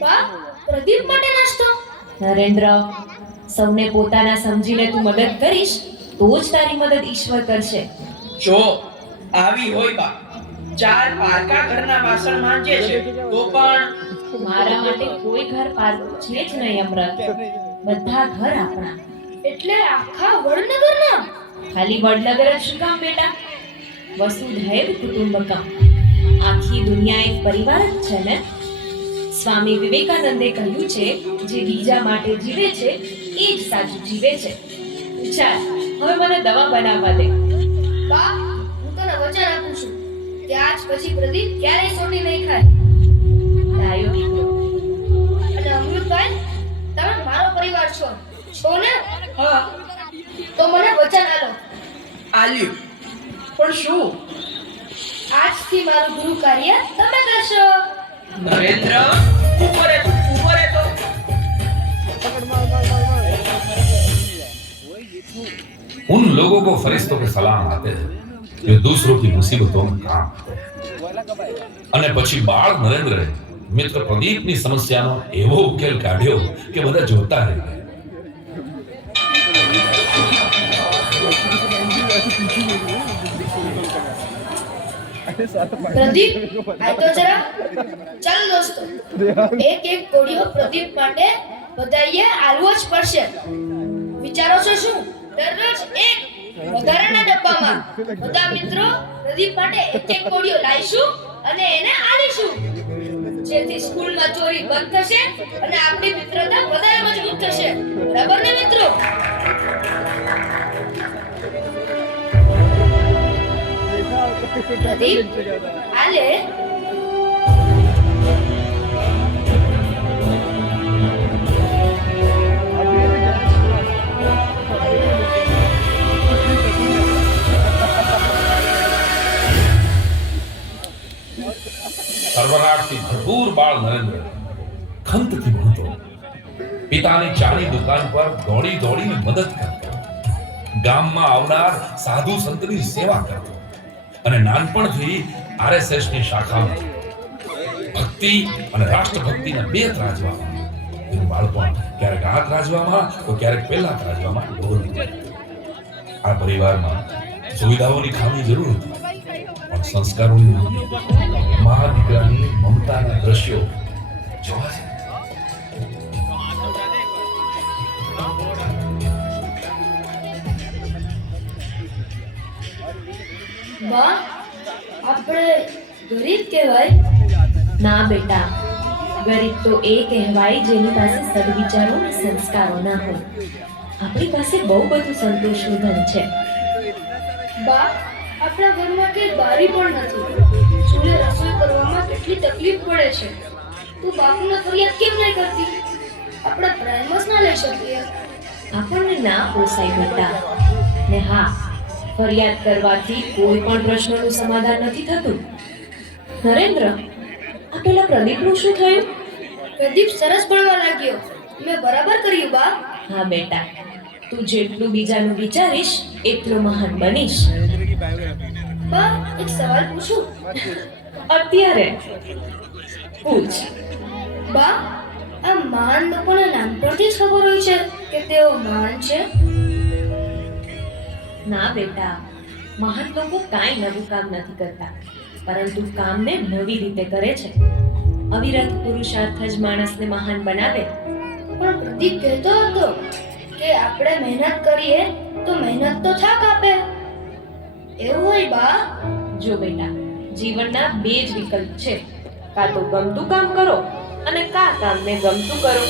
બા, પ્રદીપ માટે નાસ્તો? નરેન્દ્ર, સૌને પોતાના સમજીને તું મદદ કરીશ તો જ તારી મદદ ઈશ્વર કરશે. જો આવી હોય બા, 4 પારકા ઘરના વાસણ માંજે છે તો પણ મારા માટે કોઈ ઘર પારકું છે જ નહીં અમરત. બધા ઘર આપણા. એટલે આખા વડનગરના? ખાલી વડનગર જ શું કામ બેટા? વસુધૈવ કુટુંબકમ. આખી દુનિયા એક પરિવાર જ છે ને. સ્વામી વિવેકાનંદે કહ્યું છે, જે બીજા માટે જીવે છે એ જ સાચું જીવે છે. ચાલ, હવે મને દવા બનાવવા દે. બા, હું તને વચન આપું છું કે આજ પછી પ્રદીપ ક્યારેય સોટી નહીં ખાય. ડાયો દીકરો. અને અમૃતભાઈ, તમે મારો પરિવાર છો ને? હા, તો મને વચન આલો. આલ્યું. પણ શું? આજથી મારું ગુરુ કાર્ય તમે કરશો. નરેન્દ્ર, ઉપર એ તો. उन लोगों को फरिश्तों के सलाम आते हैं जो दूसरों की मुसीबतों में काम आते हैं. અને પછી બાળ નરેન્દ્રે મિત્ર પ્રદીપની સમસ્યાનો એવો ઉકેલ કાઢ્યો કે બધા જોતા રહી ગયા. પ્રદીપ, આ તો જરા. ચાલો દોસ્તો, એક કોડિયો પ્રદીપ માટે બધાએ આલવો જ પડશે. વિચારો છો શું? દરરોજ એક વધારાના ડબ્બામાં બધા મિત્રો પ્રદીપ માટે એક કોડિયો લાવીશું અને એને આલીશું, જેથી સ્કૂલમાં ચોરી બંધ થશે અને આપણી મિત્રતા વધારે મજબૂત થશે. બરાબર ને મિત્રો? પ્રદીપ, આલે. સર્વનાટથી ભરપૂર બાળ નરેન્દ્ર ખંતથી ભણતો, પિતાની ચાની દુકાન પર દોડી દોડીને મદદ કરતો, ગામમાં આવનાર સાધુ સંતની સેવા કરતો અને નાનપણથી RSS ની શાખામાં ભક્તિ અને રાષ્ટ્રભક્તિના બે ત્રાજવામાં એનું બાળપણ ક્યારેક આ ત્રાજવામાં તો ક્યારેક પેલા ત્રાજવામાં ડોલતું. આ પરિવારમાં સુવિધાઓની ખામી જરૂર હતી, પણ સંસ્કારોની મા દીકરાની મમતાના દ્રશ્યો જોવા છે. બા, આપણે ગરીબ કહેવાય? ના બેટા, ગરીબ તો એ કહેવાય જેની પાસે સદવિચારો અને સંસ્કારો ના હોય. આપણી પાસે બહુ બધું સંતોષનું ધન છે. બા, આપણા ઘરમાં કે બારી પણ નથી. ચૂલે રસોઈ કરવામાં કેટલી તકલીફ પડે છે. તું બાપુને ફરિયાદ કેમ નહીં કરતી? આપણે પ્રાઇમસ ના લઈ શકીએ? આપણને ના પોસાય બેટા. ને હા, ફરિયાદ કરવાથી કોઈ પણ પ્રશ્નનું સમાધાન નથી થતું. નરેન્દ્ર, આ પેલા પ્રદીપનું શું થયું? પ્રદીપ સરસ ભણવા લાગ્યો. મેં બરાબર કર્યું બા. હા બેટા, તું જેટલું બીજાનું વિચારીશ એટલું મહાન બનીશ. બા, એક સવાલ પૂછું? અત્યારે પૂછ. બા, આ મહાન લોકોને નાનપણથી જ ખબર હોય છે કે તેઓ મહાન છે? ના બેટા, મહાન લોકો કાંઈ નવું કામ નથી કરતા, પરંતુ કામને નવી રીતે કરે છે. અવિરત પુરુષાર્થ જ માણસને મહાન બનાવે. પણ પ્રદીપ કહેતો હતો કે આપણે મહેનત કરીએ તો મહેનત તો થાક આપે. એવું હોય બા? જો બેટા, જીવનના બે જ વિકલ્પ છે. કાં તો ગમતું કામ કરો અને કાં કામને ગમતું કરો.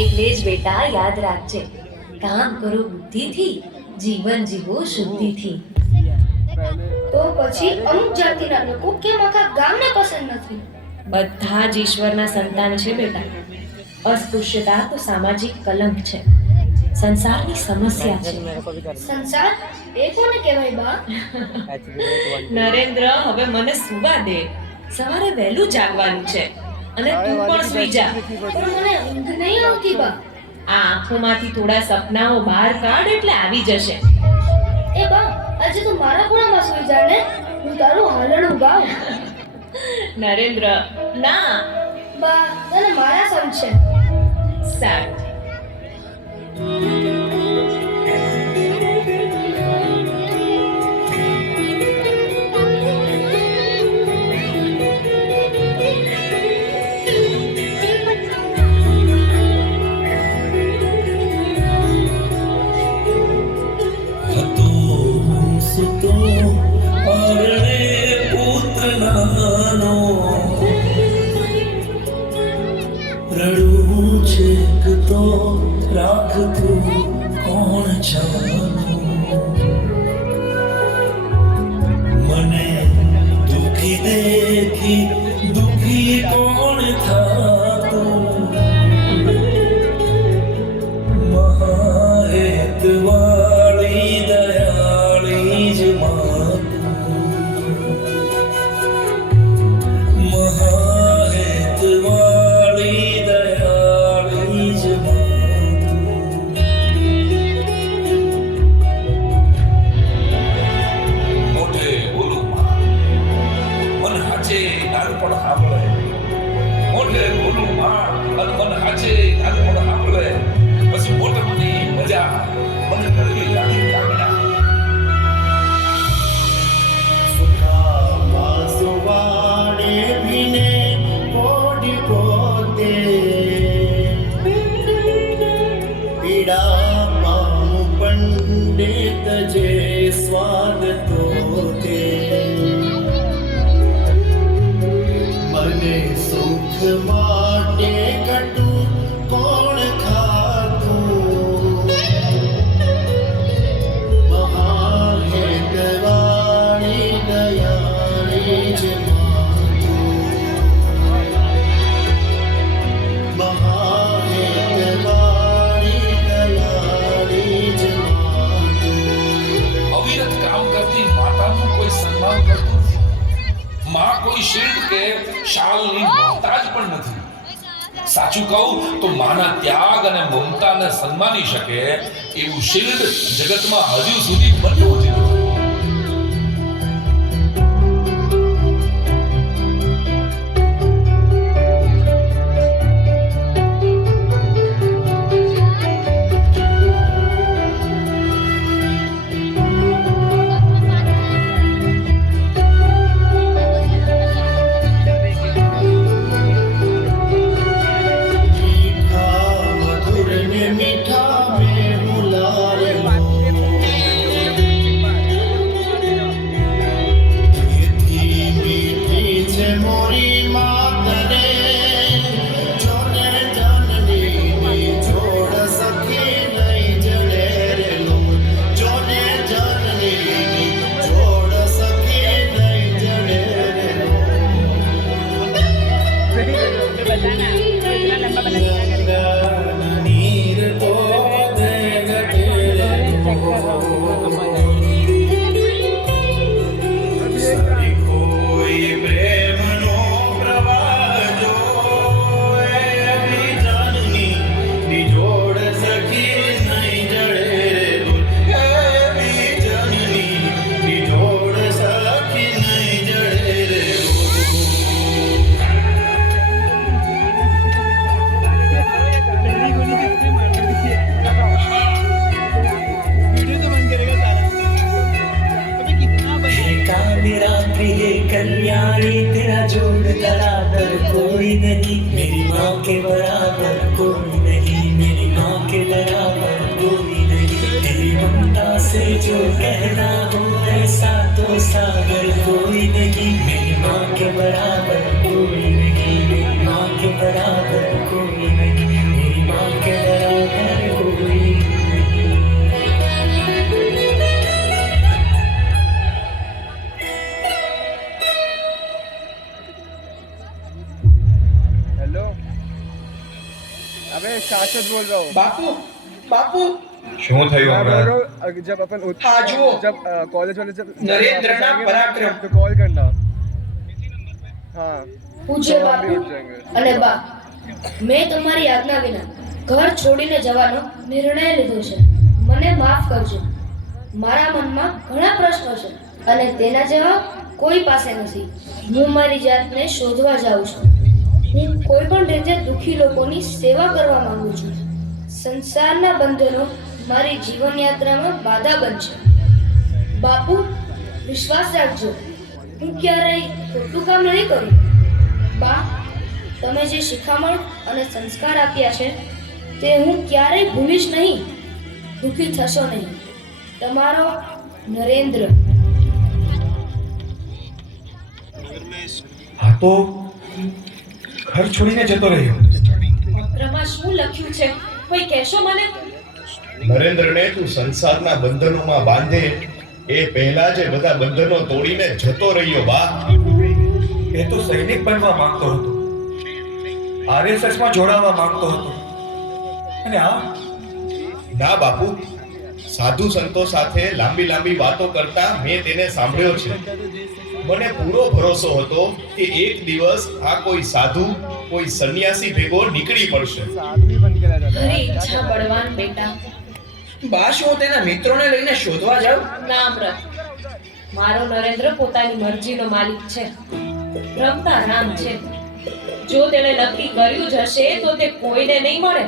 એટલે જ બેટા યાદ રાખજે, કામ કરો બુદ્ધિથી, જીવન જીવો શુદ્ધિથી. તો પછી અમુક જાતિના લોકો કેમ આખા ગામને પસંદ નથી? બધા જ ઈશ્વરના સંતાન છે બેટા. અસ્પૃશ્યતા તો સામાજિક કલંક છે. સંસારની સમસ્યા છે. સંસાર એ કોને કહેવાય બા? નરેન્દ્ર, હવે મને સુવા દે. સવારે વહેલું જાગવાનું છે અને તું પણ સુઈ જા. પણ મને ઊંઘ નહીં આવતી બા. આ આંખોમાંથી થોડા સપનાઓ બહાર કાઢ એટલે આવી જશે. એ બા, આજે તું મારા ખૂણામાં સૂઈ જા ને, હું તારું હાલણું ગાઉં. નરેન્દ્ર, ના. બા, તને મારા સમ છે. સારું. મને દુખી દેખી દુખી કોણ થાતું, મહાહેતવાળી દયાળી જ માતું, મહાહેતવાળી દયાળી જ સ્વાદ તો તે મને સુખ માટે કટું કોણ ખાતું, મહાહેતવાળી દયાળી જ માતું, મહાહેતવાળી દયાળી જ અવિરત કામ કરતી માતાનું કોઈ સન્માન કરતું નથી. માં કોઈ શિલ્ડ કે શાલની મોહતાજ પણ નથી. સાચું કહું તો માના ત્યાગ અને મમતાને સન્માની શકે એવું શિલ્ડ જગતમાં હજુ સુધી બન્યું જ નથી. कल्याणी तेरा जोड़ बराबर कोई नहीं, मेरी माँ के बराबर कोई नहीं, मेरी माँ के बराबर कोई नहीं, तेरी ममता से जो कहना हो ऐसा तो सागर कोई नहीं, मेरी माँ के बराबर कोई नहीं, मेरी माँ के बराबर कोई नहीं, मेरी माँ के बराबर कोई नहीं। अबे शाश्वत बोल रहा हूँ। બાપુ, બાપુ શું થયું હમણાં? जब अपन हाँ, जो। जब कॉलेज वाले जब नरेंद्र वापस ना आएंगे पराक्रम। तो कॉल करना। हाँ પૂજ્ય तो हम भी બાપુ उठ जाएंगे। અને બા, મેં તમારી આજ્ઞા વિના ઘર છોડીને જવાનો નિર્ણય લીધો છે. મને માફ કરજો. મારા મનમાં ઘણા પ્રશ્નો છે અને તેના જવાબ કોઈ પાસે નથી. હું મારી જાતને શોધવા જાઉં છું. હું કોઈ પણ રીતે દુઃખી લોકોની સેવા કરવા માંગુ છું. સંસારના બંધનો મારી જીવનયાત્રામાં બાધા બનશે. બાપુ, વિશ્વાસ રાખજો, હું ક્યારેય ખોટું કામ નહીં કરું. બા, તમે જે શિખામણ અને સંસ્કાર આપ્યા છે તે હું ક્યારેય ભૂલીશ નહીં. દુઃખી થશો નહીં. તમારો નરેન્દ્ર. આ તો ઘર છોડીને જતો રહ્યો. પત્રમાં શું લખ્યું છે કોઈ કહેશો મને? નરેન્દ્રને તું સંસારના બંધનોમાં બાંધે એ પહેલા જે બધા બંધનો તોડીને જતો રહ્યો બા. એ તો સૈનિક બનવા માંગતો હતો, RSS માં જોડાવા માંગતો હતો, અને આ ના બાપુ, સાધુ સંતો સાથે લાંબી લાંબી વાતો કરતા મેં તેને સાંભળ્યો છે. મને પૂરો ભરોસો હતો કે એક દિવસ આ કોઈ સાધુ, કોઈ સંન્યાસી ભેગો નીકળી પડશે. आदमी बन के रह जाता है। અરે ઈચ્છા બળવાન બેટા. બા, શું તેના મિત્રોને લઈને શોધવા જાવ? ના અમૃત, મારો નરેન્દ્ર પોતાની મરજીનો માલિક છે, રમતા રામ છે. જો તેણે નક્કી કર્યું જ હશે તો તે કોઈને નહીં મળે.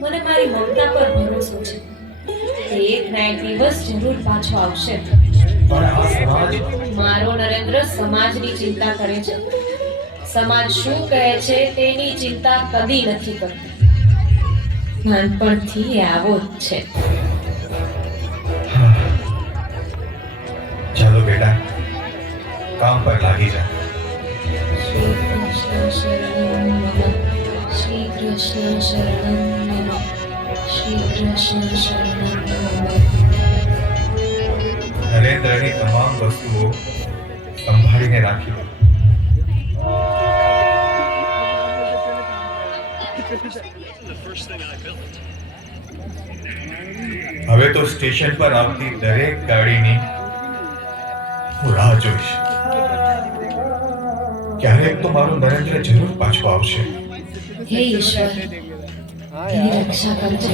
મને મારી મમતા પર ભરોસો છે. તે એક ના એક દિવસ જરૂર પાછો આવશે. પણ આ સમાજ મારો નરેન્દ્ર સમાજની ચિંતા કરે છે. સમાજ શું કહે છે તેની ચિંતા કદી નથી કરતો. નાનપણથી એ આવો જ છે. ચાલો બેટા, કામ પર લાગી જા. શ્રી કૃષ્ણ શરણં મમ, શ્રી કૃષ્ણ શરણં મમ, શ્રી કૃષ્ણ શરણં મમ. નરેન્દ્રની તમામ વસ્તુઓ સંભાળીને રાખી દો. હવે તો સ્ટેશન પર આવતી દરેક ગાડીની હું રાહ જોઈશ. ક્યારેક તો મારો નરેન્દ્ર જરૂર પાછો આવશે. હે ઈશ્વર, हाँ એની यार। રક્ષા કરજો.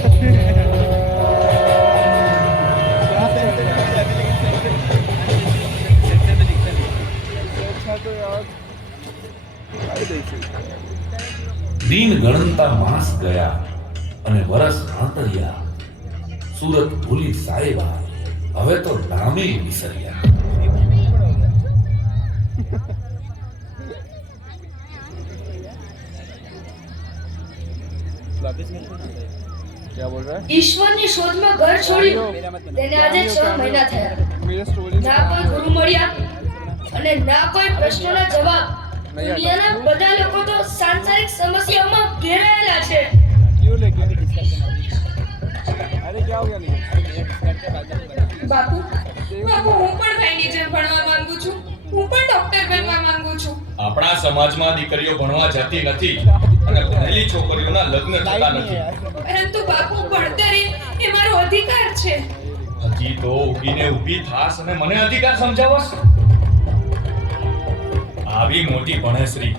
अच्छा तो यार आई देखी। દિન ગણનતા માસ ગયા અને વરસ આંતર્યા. સુરત ભૂલી સાહેબા, હવે તો નામે વિસર્યા. क्या बोल रहा है? ઈશ્વરની શોધમાં ઘર છોડ્યું તેને આજે 6 મહિના થયા. मेरे स्टोरी ના કોઈ ગુરુ મળ્યા અને ના કોઈ પ્રશ્નોના જવાબ. દુનિયાના બધા લોકો તો સાંસારિક સમસ્યાઓમાં ઘેરાયેલા છે. क्यों लेके अरे क्या हो गया नहीं? બાપુ, બાપુ, હું પણ ભાઈની જેમ ભણવા માંગુ છું. હું પણ ડોક્ટર બનવા માંગુ છું. આપણા સમાજમાં દીકરીઓ ભણવા જતી નથી અને ભણેલી છોકરીઓના લગ્ન થતા નથી. પરંતુ બાપુ, ભણતર એ મારો અધિકાર છે. હજી તો ઊભીને ઊભી થાસ અને મને અધિકાર સમજાવસ. આવી મોટી ભણેશ્રી.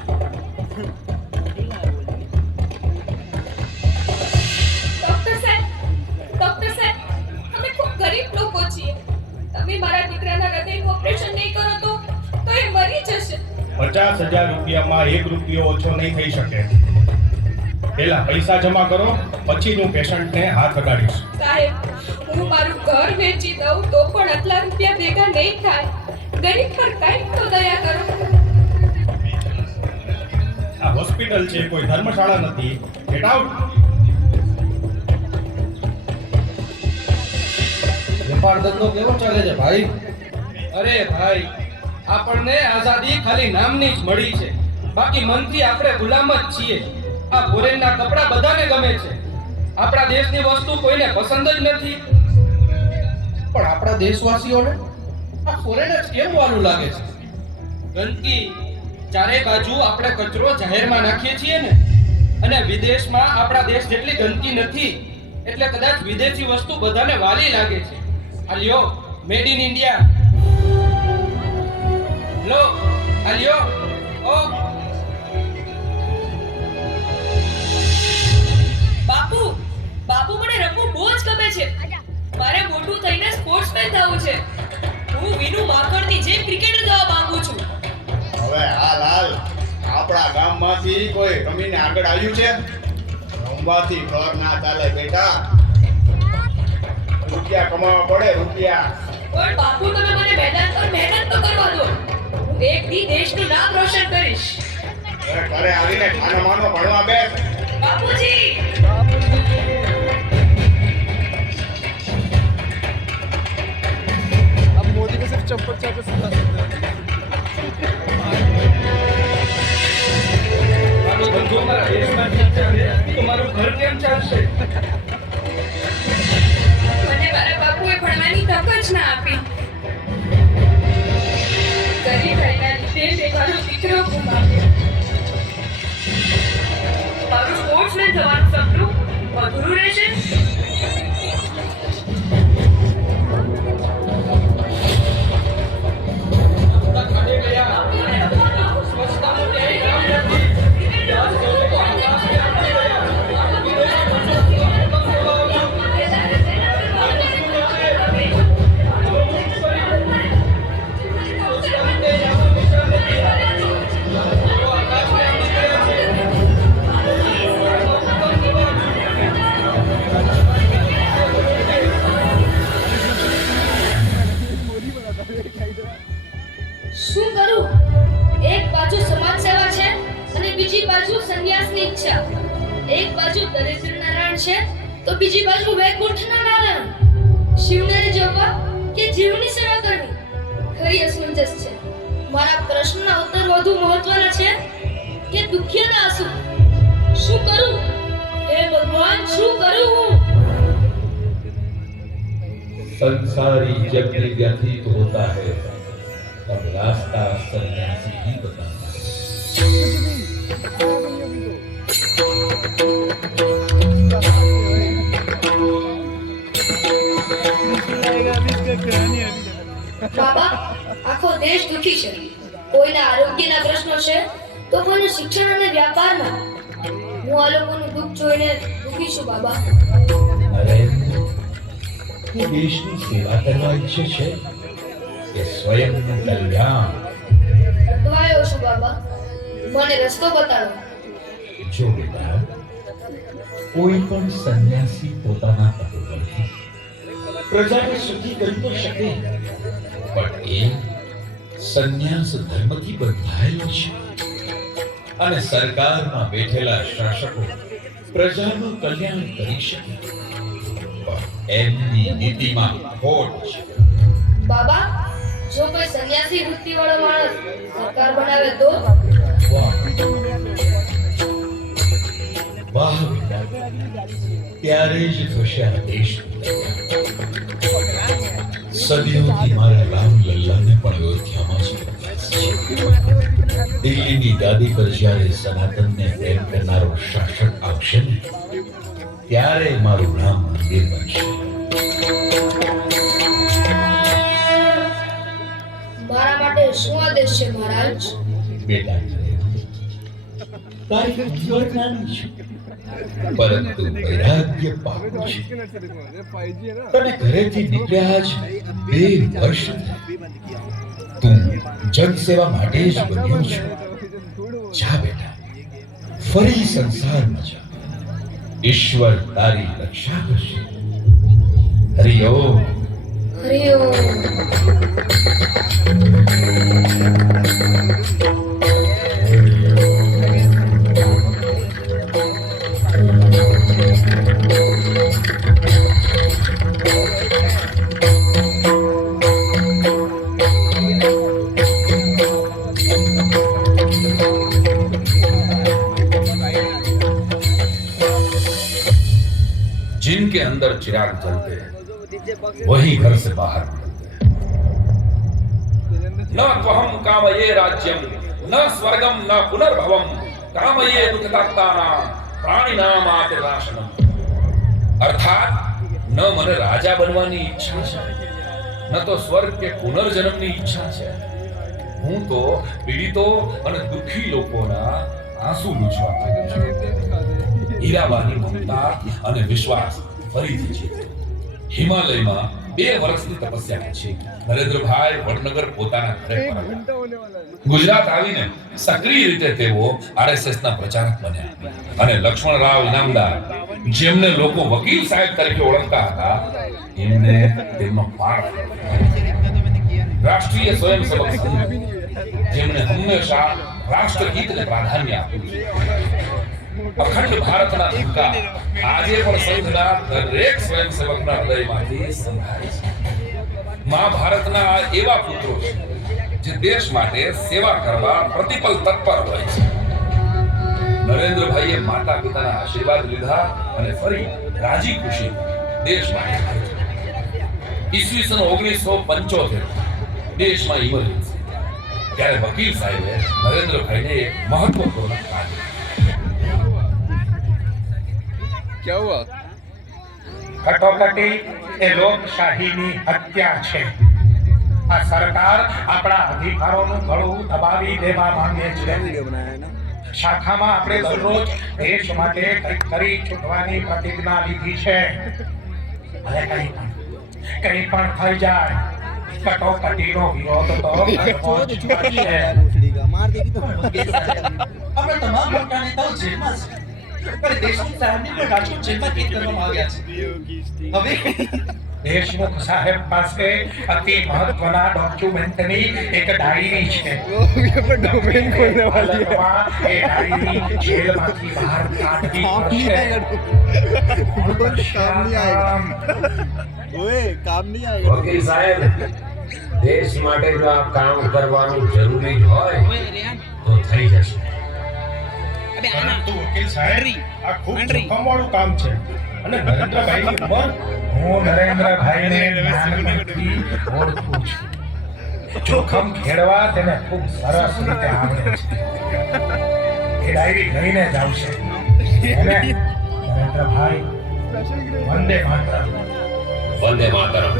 ડોક્ટર સાહેબ, અમે ખૂબ ગરીબ લોકો છીએ. તમે મારા દીકરાના હૃદયનું ઓપરેશન નહીં કરો તો એ મરી જશે. 50,000 રૂપિયામાં 1 રૂપિયો ઓછો નહીં થઈ શકે. પહેલા પૈસા જમા કરો, પછી હું પેશન્ટને હાથ અડાડીશ. સાહેબ, હું મારું ઘર વેચી દઉં તો પણ આટલા રૂપિયા ભેગા નહીં થાય. ગરીબ પર કંઈક તો દયા કરો. આ હોસ્પિટલ છે, કોઈ ધર્મશાળા નથી. Get out. વેપાર ધંધો કેવો ચાલે છે ભાઈ? અરે ભાઈ, આપણને આઝાદી ખાલી નામની જ મળી છે, બાકી મનથી આપણે ગુલામ જ છીએ. આ ફોરેનના કપડા બધાને ગમે છે, આપણા દેશની વસ્તુ કોઈને પસંદ જ નથી. પણ આપણા દેશવાસીઓને આ ફોરેન જ કેમ વાલું લાગે છે? ગંદકી, ચારે બાજુ આપણે કચરો જાહેરમાં નાખીએ છીએ ને, અને વિદેશમાં આપણા દેશ જેટલી ગંદકી નથી. એટલે કદાચ વિદેશી વસ્તુ બધાને વાલી લાગે છે. આ લ્યો, મેડ ઇન ઇન્ડિયા. લો, આ લ્યો. ઓ બાપુ, બાપુ મને રમવું બહુ જ ગમે છે. મારે મોટું થઈને સ્પોર્ટ્સમેન થવું છે. હું વિનુ માકડની જેમ ક્રિકેટર થવા માંગુ છું. હવે હાલ આપણા ગામમાંથી કોઈ રમીને આગળ આવ્યું છે? રમવાથી ઘર ના ચાલે બેટા. રૂપિયા કમાવા પડે, રૂપિયા. પણ બાપુ, તમે મને મેદાન પર મહેનત તો કરવા દો. હું એક દી દેશનું નામ રોશન કરીશ. ઘરે આવીને ખાનો માનો ભણવા બેસ. બાપુજી, अब मोदी को सिर्फ चप्पल चाटे सिखा सकते हैं. મારો ધંધો મારા દેશમાં જ ચાલે તો મારું ઘર કેમ ચાલશે? મને મારા બાપુએ ભણવાની તક જ ના આપી. ગરીબાઈના લીધે તે મારો દીકરો ગુમાવ્યો. મારું સ્પોર્ટ્સમેન થવાનું સપનું અધૂરું રહેશે. ખાડે ગયા. સ્વચ્છતાનું ક્યાંય કામ નથી. આજ લોકો આકાશને આપી રહ્યા. વિદેશી વસ્તુઓનો ઉપયોગ કરવામાં શું કરું? એક બાજુ સમાજ સેવા છે અને બીજી બાજુ સંન્યાસની ઈચ્છા. એક બાજુ દરિદ્ર નારાયણ છે તો બીજી બાજુ વૈકુંઠના નારાયણ. શિવને જપવા કે જીવની સેવા કરવી, ખરી અસમંજસ છે. મારા પ્રશ્નના ઉત્તર વધુ મહત્વના છે કે દુખિયાના આંસુ. શું કરું? હે ભગવાન, શું કરું હું? संसारी जब भी व्यथित होता है तब रास्ता सन्यासी ही बताता है. બાબા, આખો દેશ દુખી છે. કોઈના આરોગ્યના પ્રશ્નો છે તો કોઈને શિક્ષણ અને વ્યાપારના. હું આ લોકોનું દુઃખ જોઈને દુખી છું બાબા. અરે તું દેશની સેવા કરવા ઈચ્છે છે કે સ્વયંનું કલ્યાણ? અટવાયો છું બાબા, મને રસ્તો બતાડો. જો બેટા, કોઈ પણ સંન્યાસી પોતાના પદ પરથી પ્રજાને સુખી કરી તો શકે, પણ એ સંન્યાસ ધર્મથી બંધાયેલો છે અને સરકારમાં બેઠેલા શાસકો પ્રજાનું કલ્યાણ કરી શકે, પણ એમની નીતિમાં ખોટ છે. બાબા, જો કોઈ સંન્યાસી વૃત્તિવાળો માણસ સરકાર બનાવે તો? વાહ બેટા, ત્યારે જ થશે આ દેશ. સદીઓથી મારા રામ લલ્લાને પણ અયોધ્યામાં જ વનવાસ છે. દિલ્હીની ગાદી પર જ્યારે સનાતનને પ્રેમ કરનારો શાસક આવશે ને, ત્યારે મારું રામ મંદિર બનશે. મારા માટે શું આદેશ છે મહારાજ? બેટા, તારી ઉંમર નાની છે, પરંતુ વૈરાગ્ય પાકું છે. તને ઘરેથી નીકળ્યા જ 2 વર્ષ થયા. તું જનસેવા માટે જ બન્યો છે. જા બેટા, ફરી સંસારમાં જા. ઈશ્વર તારી રક્ષા કરશે. હરિ ઓમ. હરિ ઓમ. जिनके अंदर चिराग जलते हैं वही घर से बाहर निकलते हैं. न त्वहम कामये राज्यम न स्वर्गम न पुनर्भवम कामये दुखदातानां प्राणिनां आतिराशनम. અર્થાત ન મને રાજા બનવાની ઈચ્છા છે, ન તો સ્વર્ગ કે પુનર્જન્મની ઈચ્છા છે. હું તો પીડિતો અને દુઃખી લોકોના આંસુ લૂછવા માંગુ છું. હીરાબાની મમતા અને વિશ્વાસ ફરીથી જીત્યો. હિમાલયમાં 2 વર્ષની તપસ્યા પછી નરેન્દ્રભાઈ વડનગર પોતાના ઘરે પરત. ગુજરાત આવીને સક્રિય રીતે તેઓ આરએસએસના પ્રચારક બન્યા અને લક્ષ્મણરાવ ઇનામદાર, જેમને લોકો વકીલ સાહેબ તરીકે ઓળખતા હતા, એમને તેમનો પાઠ રાષ્ટ્રીય સ્વયંસેવક સંઘ, જેમણે હંમેશા રાષ્ટ્રહિતને પ્રાધાન્ય આપ્યું. અખંડ ભારતના ધક્કા આજે પણ સંઘના દરેક સ્વયંસેવકના હૃદયમાંથી સંભાળે છે. મહાભારતના આ એવા પુત્રો છે જે દેશ માટે સેવા કરવા પ્રતિપલ તત્પર હોય છે. નરેન્દ્રભાઈએ માતા પિતાના આશીર્વાદ લીધા અને ફરી રાજી ખુશી દેશ માટે ઈસવીસન 1975 દેશમાં ઇમરજન્સી, ત્યારે વકીલ સાહેબે નરેન્દ્રભાઈને એક મહત્વપૂર્ણ કાર્ય કટોકટી એ લોકશાહીની હત્યા છે. આ સરકાર આપણા અધિકારોનું ગળું દબાવી દેવા માંગે છે. શાખામાં આપણે દરરોજ દેશ માટે કંઈક કરી છૂટવાની પ્રતિજ્ઞા લીધી છે. ભલે કંઈ પણ થઈ જાય, કટોકટીનો વિરોધ તો કરવો જ પડશે. આપણે તમામ મોટા નેતાઓ જેલમાં છે, પણ દેશમુખ સાહેબને પણ રાજકોટ જેલમાં કેદ કરવામાં આવ્યા છે. હવે દેશમુખ સાહેબ પાસે અતિ મહત્વના ડોક્યુમેન્ટની એક ડાયરી છે. હાલતમાં એ ડાયરી જેલમાંથી બહાર કાઢવી પડશે. વકીલ સાહેબ, દેશ માટે જો આ કામ કરવાનું જરૂરી હોય તો થઈ જશે. પરંતુ વકીલ સાહેબ, આ ખૂબ જોખમવાળું કામ છે અને નરેન્દ્રભાઈની ઉંમર, હું નરેન્દ્રભાઈને નાનપણથી ઓળખું છું. જોખમ ખેડવા તેને ખૂબ સરસ રીતે આવડે છે. એ ડાયરી લઈને જ આવશે. અને નરેન્દ્રભાઈ, વંદે માતરમ. વંદે માતરમ.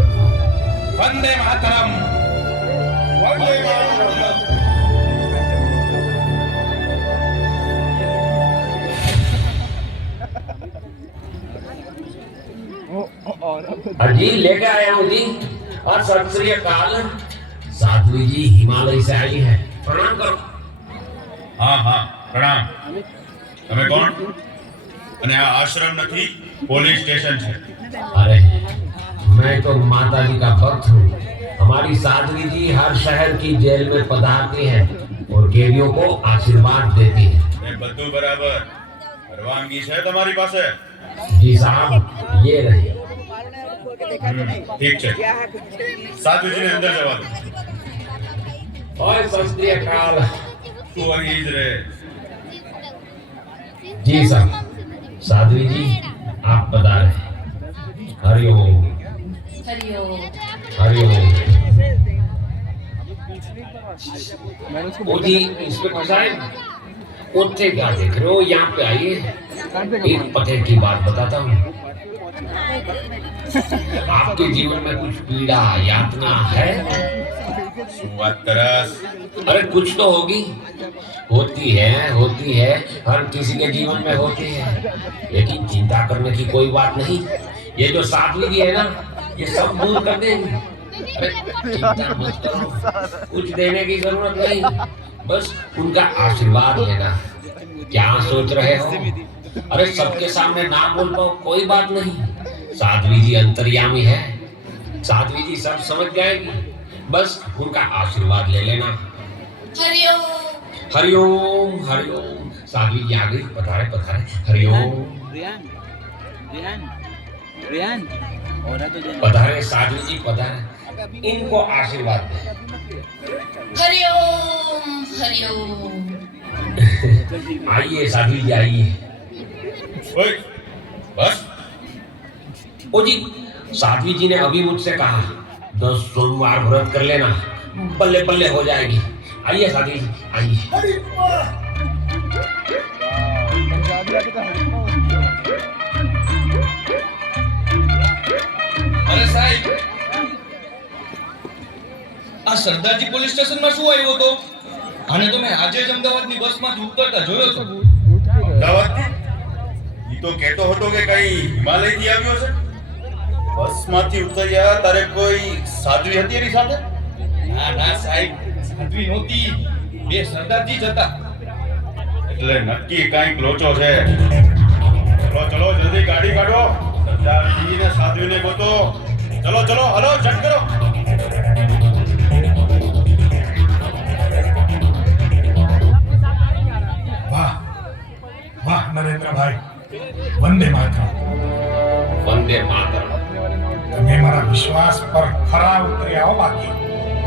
વંદે માતરમ. વંદે માતરમ. जी लेके आया हूँ जी, और सत श्री अकाल. साध्वी जी हिमालय से आई है, प्रणाम करो. हाँ हाँ प्रणाम. તમે કોણ? અને આ આશ્રમ નથી, પોલીસ સ્ટેશન છે. अरे मैं तो माता जी का भक्त हूँ. हमारी साध्वी जी हर शहर की जेल में पधारती है और कैदियों को आशीर्वाद देती है. એ બધું બરાબર. પરવાનગી છે તમારી પાસે? जी साहब, ये रही. ઠીક છે, સાધુજીને અંદર જવા દો. और सत श्री अकाल. તું અહીં જ રહે. जी साहब. साध्वी जी आप पधारे. हरिओम. हरिओम. हरिओम. ओ जी इंस्पेक्टर साहब, उत्थे क्या देख रहे हो? यहाँ पे आइए, एक पते की बात बताता हूँ. आपके जीवन में कुछ पीड़ा यातना है? શું तरस? अरे कुछ तो होगी. होती है, हर किसी के जीवन में होती है, लेकिन चिंता करने की कोई बात नहीं. ये जो साध्वी जी है ना, ये सब दूर कर देंगे. अरे चिंता मत करो, कुछ देने की जरूरत नहीं, बस उनका आशीर्वाद लेना. क्या सोच रहे हो? अरे सबके सामने ना बोल पाओ कोई बात नहीं. साध्वी जी अंतर्यामी है, साध्वी जी सब समझ जाएगी, बस उनका आशीर्वाद ले लेना. हरिओम. हरिओम. हरिओम. साध्वी जी आ गई. पधारे पधारे. हरिओम. पधारे साध्वी जी, पधारे. इनको आशीर्वाद दे. हरिओम. हरिओम. आइए साध्वी जी, आइए. ઓય બસ. ओ जी, साध्वी जी ने अभी मुझसे कहा 10 सोमवार व्रत कर लेना, बल्ले बल्ले हो जाएगी. आइए साध्वी जी, आइए. આ સરદારજી પોલીસ સ્ટેશનમાં શું આવ્યો હતો? આને તો મેં આજે જ અમદાવાદની બસમાંથી ઉતરતા જોયો હતો. અમદાવાદથી? ઈ તો કહેતો હતો કે કઈ હિમાલયથી આવ્યો છે. બસમાંથી ઉતર્યા તારે કોઈ સાધ્વી હતી એની સાથે? ના ના સાહેબ, સાધ્વી નહોતી, બે સરદારજી જ હતા. એટલે નક્કી કાંઈક લોચો છે. ચલો ચલો જલ્દી ગાડી કાઢો. સરદારજી ને સાધ્વીને ગોતો. ચલો ચલો હલો ચટ કરો. વાહ વાહ નરેન્દ્રભાઈ, વંદે માતરમ. વંદે માતરમ. તમે મારા વિશ્વાસ પર ખરા ઉતર્યા હો. બાકી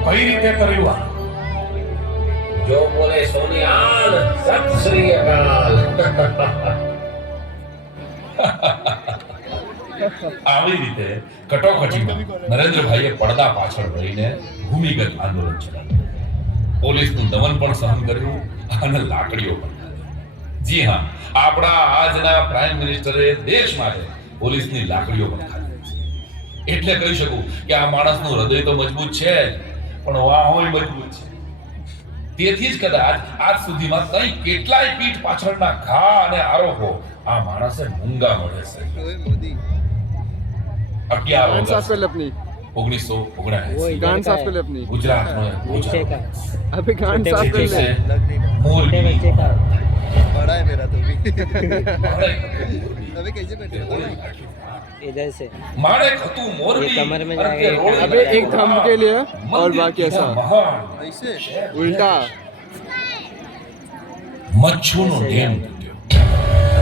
કઈ રીતે કર્યું આ? જો બોલે સોનિયાન, સત શ્રી અકાલ. આવી રીતે કટોકટીમાં નરેન્દ્રભાઈએ પડદા પાછળ રહીને ભૂમિગત આંદોલન ચલાવ્યું. પોલીસનું દમન પણ સહન કર્યું અને લાકડીઓ પણ ખાધી. જી હા, આપણા આજના પ્રાઇમ મિનિસ્ટરે દેશ માટે પોલીસની લાકડીઓ પણ ખાધી. એટલે કહી શકું કે આ માણસનું હૃદય તો મજબૂત છે પણ વાહોય મજબૂત છે. તેથી જ કદાચ આજ સુધીમાં કઈ કેટલાય પીઠ પાછળના ઘા અને આરોપો આ માણસે મૂંગા મળે છે. 11 अप्रैल अपनी 1979 गान साफ कर ले अपनी गुजरात में अभी गान साफ कर ले मोरबी बच्चे का बड़ा है मेरा तो भी अभी कैसे बैठे इधर से माड़े खतू मोरबी कमर में जाएगा. अबे एक थंब के लिए और बाकी ऐसा ऐसे उल्टा मच्छू नो डेम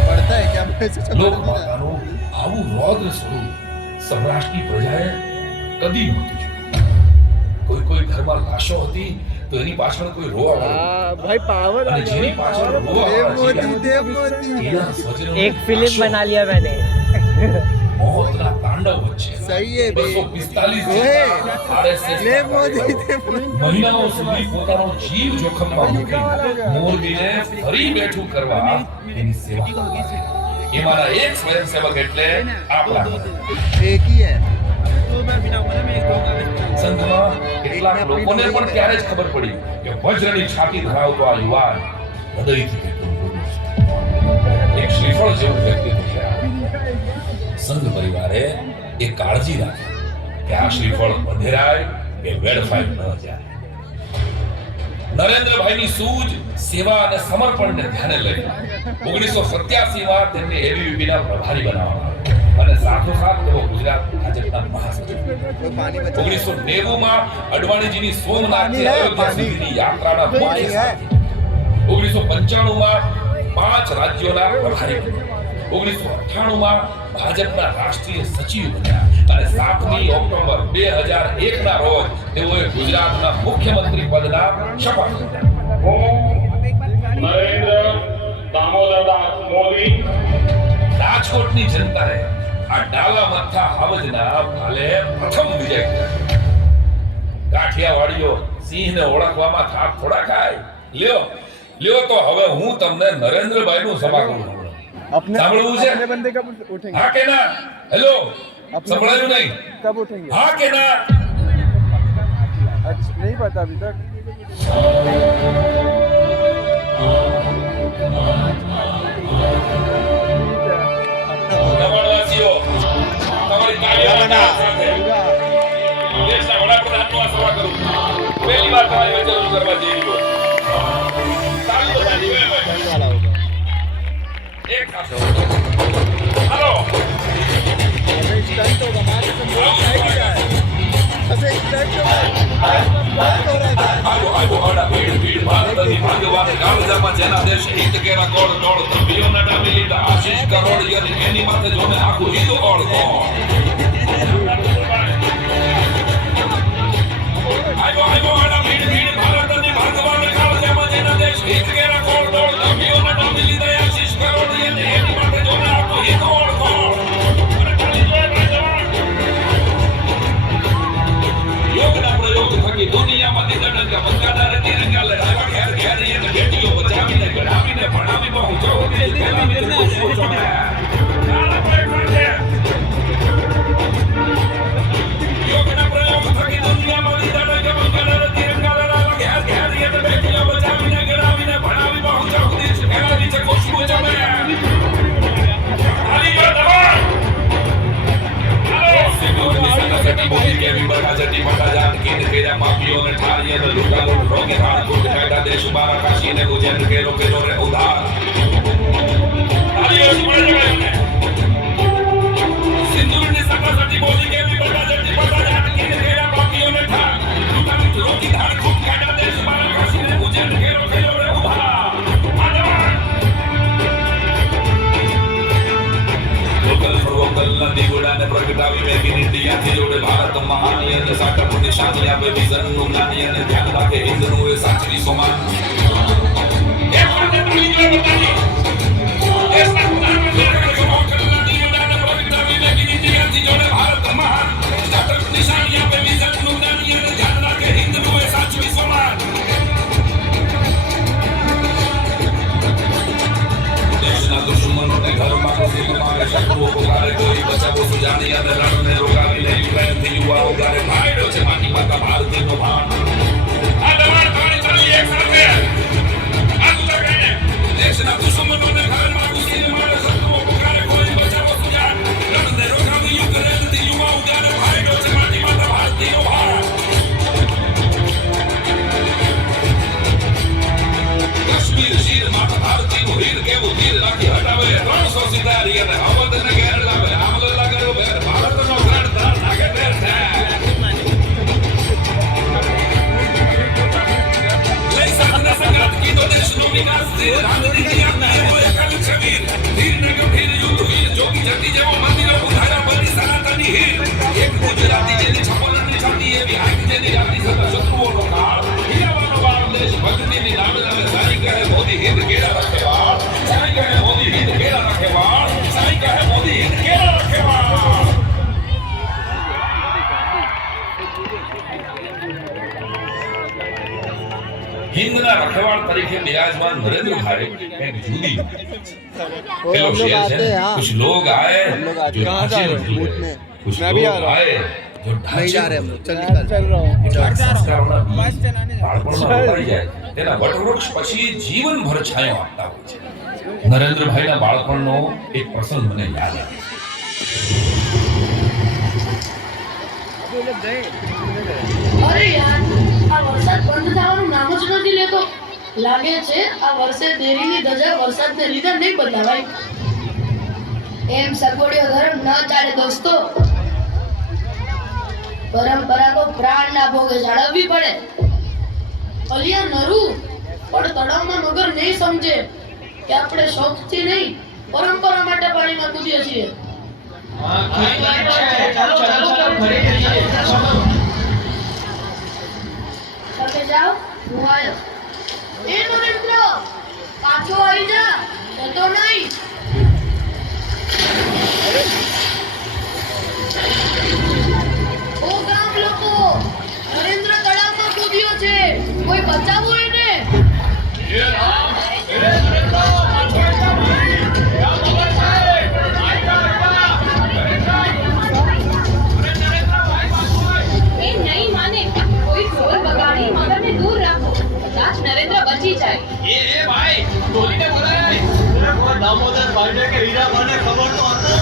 पड़ता है क्या लोग मातानो आવું રૌદ્ર સ્વરૂપ સૌરાષ્ટ્રની પ્રજાએ કદી નહોતું જોયું. કોઈ કોઈ ઘરમાં લાશો હતી તો એની પાછળ કોઈ રોવાવાળું ભાઈ પાવર અને જેની પાછળ રોવાવાળા एक फिल्म बना लिया मैंने. મોતના તાંડવ વચ્ચે સહી હે 245 આરએસએસ મહિનાઓ સુધી પોતાનો જીવ જોખમમાં મૂકી મોરબીને ફરી બેઠું કરવા એની સેવા કરી. એમાંના એક સ્વયંસેવક એટલે આપણા એક ही है. સંઘમાં કેટલાક લોકોને પણ ત્યારે જ ખબર પડી કે વજ્રની છાતી ધરાવતો આ યુવાન હૃદયથી કેટલો મૃદુ છે. એક શ્રીફળ જેવું વ્યક્તિત્વ છે. સંઘ પરિવારે એ કાળજી રાખી કે આ શ્રીફળ વધેરાય કે વેડફાય ન જાય. નરેન્દ્રભાઈની સૂઝ, સેવા અને સમર્પણને ધ્યાને લઈ 1987માં તેમને એબીવીપીના પ્રભારી બનાવવામાં આવ્યા અને સાથોસાથ તેઓ ગુજરાત ભાજપના મહાસચિવ. 1990માં અડવાણીજીની સોમનાથથી અયોધ્યા સુધીની યાત્રાના મુખ્ય સારથી. 1995માં 5 રાજ્યોના પ્રભારી બન્યા. 1998માં ભાજપના રાષ્ટ્રીય સચિવ બન્યા અને 7મી ઓક્ટોબર 2001ના રોજ તેઓએ ગુજરાતના મુખ્યમંત્રી પદના શપથ લીધા. નરેન્દ્ર દામોદરદાસ મોદી રાજકોટની જનતાએ આ ડાલા મથા હાવજના ભાલે પ્રથમ વિજય કર્યો. કાઠિયાવાડીઓ સિંહને ઓળખવામાં થાપ થોડા ખાય. લ્યો તો હવે હું તમને નરેન્દ્રભાઈનું સભાગૃહ સાંભળવું છે? હા કે ના? હેલો, સંભળાયું નહીં? કબ ઉઠેંગે? હા કે ના? नहीं पता अभी तक. નવણવાસીઓ તમારી કાર્યવાહી સાથે દેશના વડાપ્રધાનનું આ સભા કરું. પહેલી વાર તમારી વચ્ચે રજૂ કરવા જઈ રહ્યો. ચાલુ બધાની एक हेलो अबे स्टंट होगा हमारे से बहुत साइड है अबे स्टंट होगा आगो भीड़ भारतनी भाग्यवान गामजाમાં જેના દેશ હિત કેરા કોડ કોડ તંબીઓના નામે લીધા આશીષ કરોડ યની એની માથે જોને આખું હિત ઓળ કોડ આગો ભીડ ભારતની ભાગ્યવાન ગામજામાં જેના દેશ હિત કેરા કોડ કોડ તંબીઓના નામે લીધા આશીષ કરોડ યની એની માથે જોને આખું હિત ઓળ કોડ યોગના પ્રયોગ થકી દુનિયામાં દિદડંકા બંગાડા રે તિરંગા લહેરાવા ઘેર ઘેર એને બેટીઓ બચાવીને ગઢાવીને ભણાવી બહુ ચૌધરી ગલાવીને ખુશબુ ચોડ્યા નાના પ્રયોગ છે યોગના પ્રયોગ થકી દુનિયામાં દિદડંકા બંગાડા રે દીવડાને પ્રગટાવી મેક ઇન ઇન્ડિયાથી જોડે ભારત મહાની અને સાટક નિશાની આપે વિઝનનું જ્ઞાની અને ધ્યાન રાખે હિન્દનું એ સાચવી સોમાન એ માટે તમે બતાવી દેશના પ્રધાનમંત્રી દીવડાને પ્રગટાવી મેક ઇન ઇન્ડિયાથી જોડે ભારત મહાન સાટક નિશાની આપે વિઝનનું જ્ઞાની અને ધ્યાન રાખે હિન્દનું એ સાચવી સોમાન દુશ્મનોને ઘરમાં ઘૂસી મારે શત્રુઓ પોકારે કોઈ બચાવો સુજાની અને રણને રોકાવીને યુક્રેનથી યુવાઓ ગારે ભાઈડો છે માટી માતા ભારતીનો ભાન આ દવાણ પાણી ચાલી એક સાથે આ તું કહીને દેશના દુશ્મનોને ઘરમાં ઘૂસી મારે શત્રુઓ પોકારે કોઈ બચાવો સુજાન રણને રોકાવી યુક્રેનથી યુવાઓ ગારે ભાઈડો છે માટી માતા ભારતીનો ભાન કશ્મીર શીર માતા ભારતીનું હીર કેવું તીર રાખી હટાવે 300 સિતારી અને અવધને ઘેર લાવે આમલલા કર્યો બેર ભારતનો ગ્રાણ ધાર નાગે બેર લઈ સાધને સંગાત કીધો દેશનો વિકાસ છે રામજી આપના એવો એકલ છવીર હીરને ગંભીર યુદ્ધ વીર જોગી જતી જેવો મંદિરો ઉધારા બની સનાતની હીર એક ગુજરાતી જેની છપલની છાતી એવી હાઈક જેની જાતિ સદા શત્રુઓનો કાળ હીરાવાનો બાળ દેશ ભક્તિની નામે નામે સાઈ કહે મોદી હિત કેળા રાખે વાળ સાઈ કહે મોદી હિત કેળા રાખે વાળ સાઈ કહે મોદી હિત કેળા રાખે વાળ હિન્દના રખેવાળ તરીકે બિરાજમાન નરેન્દ્રભાઈ એક જુદી પેલો શેર છે कुछ लोग आए जो ढांचे नहीं हुए कुछ लोग आए जो ढांचे કેટલાક સંસ્કારોના બીજ બાળપણમાં રોપાઈ જાય તેના વટવૃક્ષ પછી જીવનભર છાંયો આપતા હોય છે નરેન્દ્રભાઈના બાળપણનો એક પ્રસંગ મને યાદ આવે અરે યાર આ વરસાદ બંધ થવાનું નામ જ નથી લેતો લાગે છે આ વર્ષે દેરીની ધજા વરસાદને લીધે નહીં બદલાવાય એમ સગવડિયો ધર્મ ન ચાલે દોસ્તો પરંપરા તો પ્રાણના ભોગે જાળવવી પડે અલિયા નરુ પણ તળાવમાં મગર નહીં સમજે કે આપણે શોખથી નહીં પરંપરા માટે પાણીમાં કૂદીએ છીએ તમે જાઓ હું આવ્યો એ નરેન્દ્ર પાછો આવી જા જતો નહીં ઓ ગામ લોકો નરેન્દ્ર તળાવમાં કૂદ્યો છે કોઈ બચાવો એને એ નહીં માને કોઈ ઢોલ વગાડી મગરને દૂર રાખો કદાચ નરેન્દ્ર બચી જાય એ ભાઈ ઢોલીને બોલાય દામોદર ભાઈને કે હીરાભાઈને ખબર તો હતો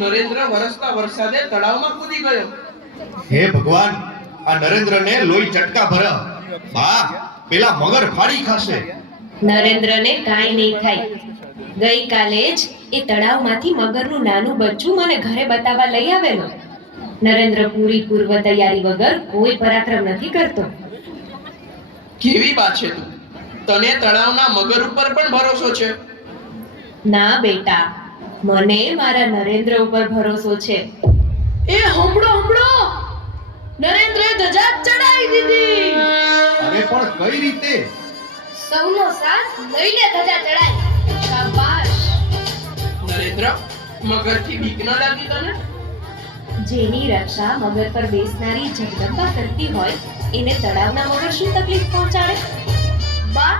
નરેન્દ્ર વરસતા વરસાદે તળાવમાં કૂદી ગયો હે ભગવાન આ નરેન્દ્રને લોહી ચટકા ભરા બા પેલા મગર ફાડી ખાશે નરેન્દ્રને કાંઈ નહીં થાય ગઈકાલે જ એ તળાવમાંથી મગરનું નાનું બચ્ચું મને ઘરે બતાવવા લઈ આવેલો નરેન્દ્ર પૂરી પૂર્વ તૈયારી વગર કોઈ પરાક્રમ નથી કરતો કેવી વાત છે તું તને તળાવના મગર ઉપર પણ ભરોસો છે ના બેટા મને મારા નરેન્દ્ર ઉપર ભરોસો છે. એ હંભળો નરેન્દ્રએ ધજા ચડાવી દીધી. અરે પણ કઈ રીતે? સૌનો સાથ લઈને ધજા ચડાવી. શાબાશ. નરેન્દ્ર, મગરથી બીક ન લાગી તને? જેની રક્ષા મગર પર બેસનારી જગદંબા કરતી હોય એને તળાવના મગર શું તકલીફ પહોંચાડે? બા,